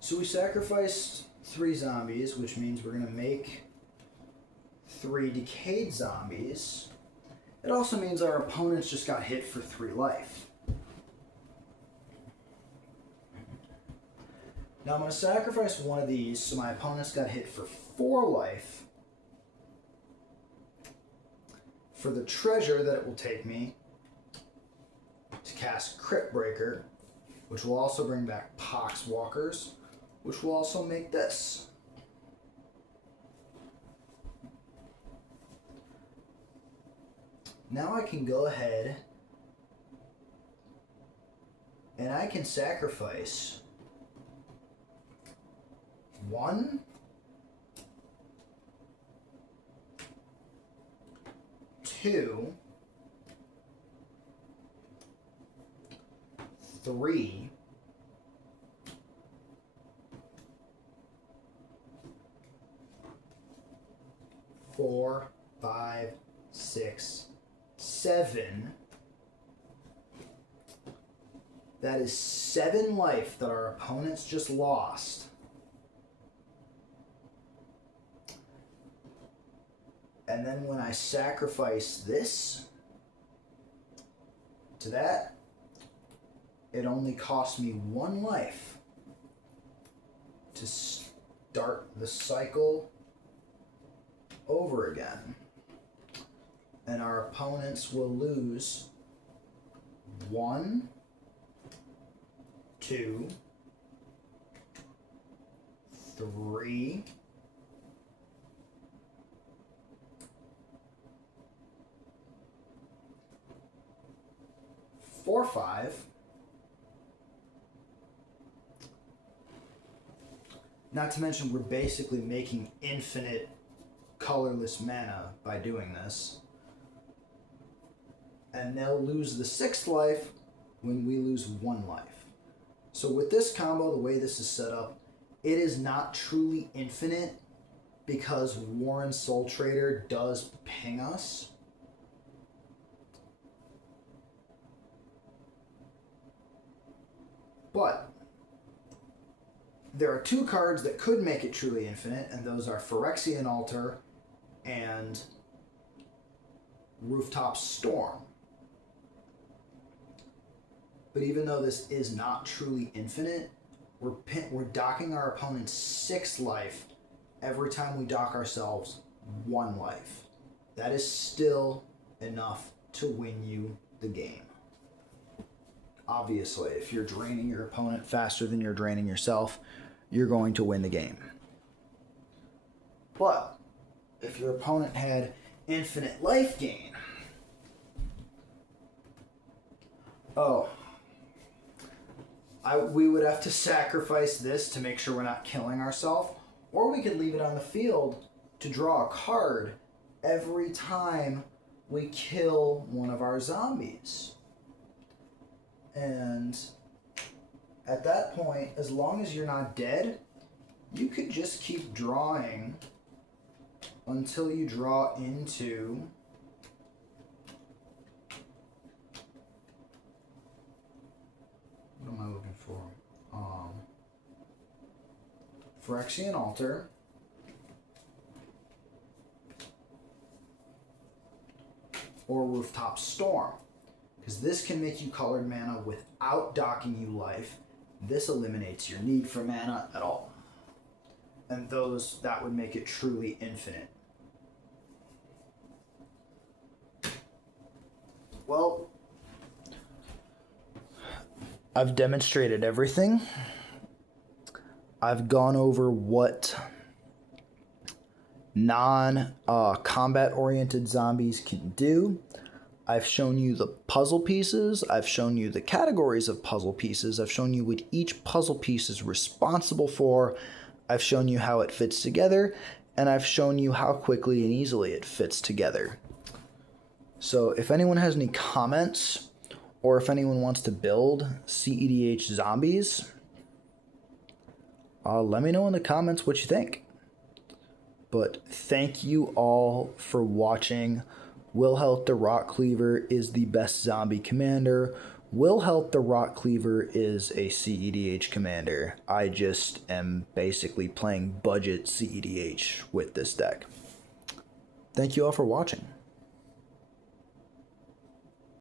So we sacrificed 3 zombies, which means we're going to make 3 decayed zombies. It also means our opponents just got hit for 3 life. Now I'm going to sacrifice one of these so my opponents got hit for 4 life for the treasure that it will take me to cast Crypt Breaker, which will also bring back Poxwalkers, which will also make this. Now I can go ahead and I can sacrifice 1, 2, 3, 4, 5, 6, 7. That is 7 life that our opponents just lost. And then when I sacrifice this to that, it only costs me 1 life to start the cycle over again. And our opponents will lose 1, 2, 3, 4, 5. Not to mention we're basically making infinite colorless mana by doing this. And they'll lose the 6th life when we lose 1 life. So with this combo, the way this is set up, it is not truly infinite because Warren Soul Trader does ping us. But there are 2 cards that could make it truly infinite, and those are Phyrexian Altar and Rooftop Storm. But even though this is not truly infinite, we're docking our opponent 6 life every time we dock ourselves 1 life. That is still enough to win you the game. Obviously, if you're draining your opponent faster than you're draining yourself, you're going to win the game. But if your opponent had infinite life gain, we would have to sacrifice this to make sure we're not killing ourselves, or we could leave it on the field to draw a card every time we kill one of our zombies. And at that point, as long as you're not dead, you could just keep drawing until you draw into what am I looking for? Phyrexian Altar, or Rooftop Storm, because this can make you colored mana without docking you life. This eliminates your need for mana at all. And that would make it truly infinite. Well, I've demonstrated everything. I've gone over what non-combat oriented zombies can do. I've shown you the puzzle pieces. I've shown you the categories of puzzle pieces. I've shown you what each puzzle piece is responsible for. I've shown you how it fits together, and I've shown you how quickly and easily it fits together. So if anyone has any comments, or if anyone wants to build CEDH zombies, let me know in the comments what you think. But thank you all for watching. Wilhelt the Rock Cleaver is the best zombie commander. Wilhelt the Rock Cleaver is a CEDH commander. I just am basically playing budget CEDH with this deck. Thank you all for watching.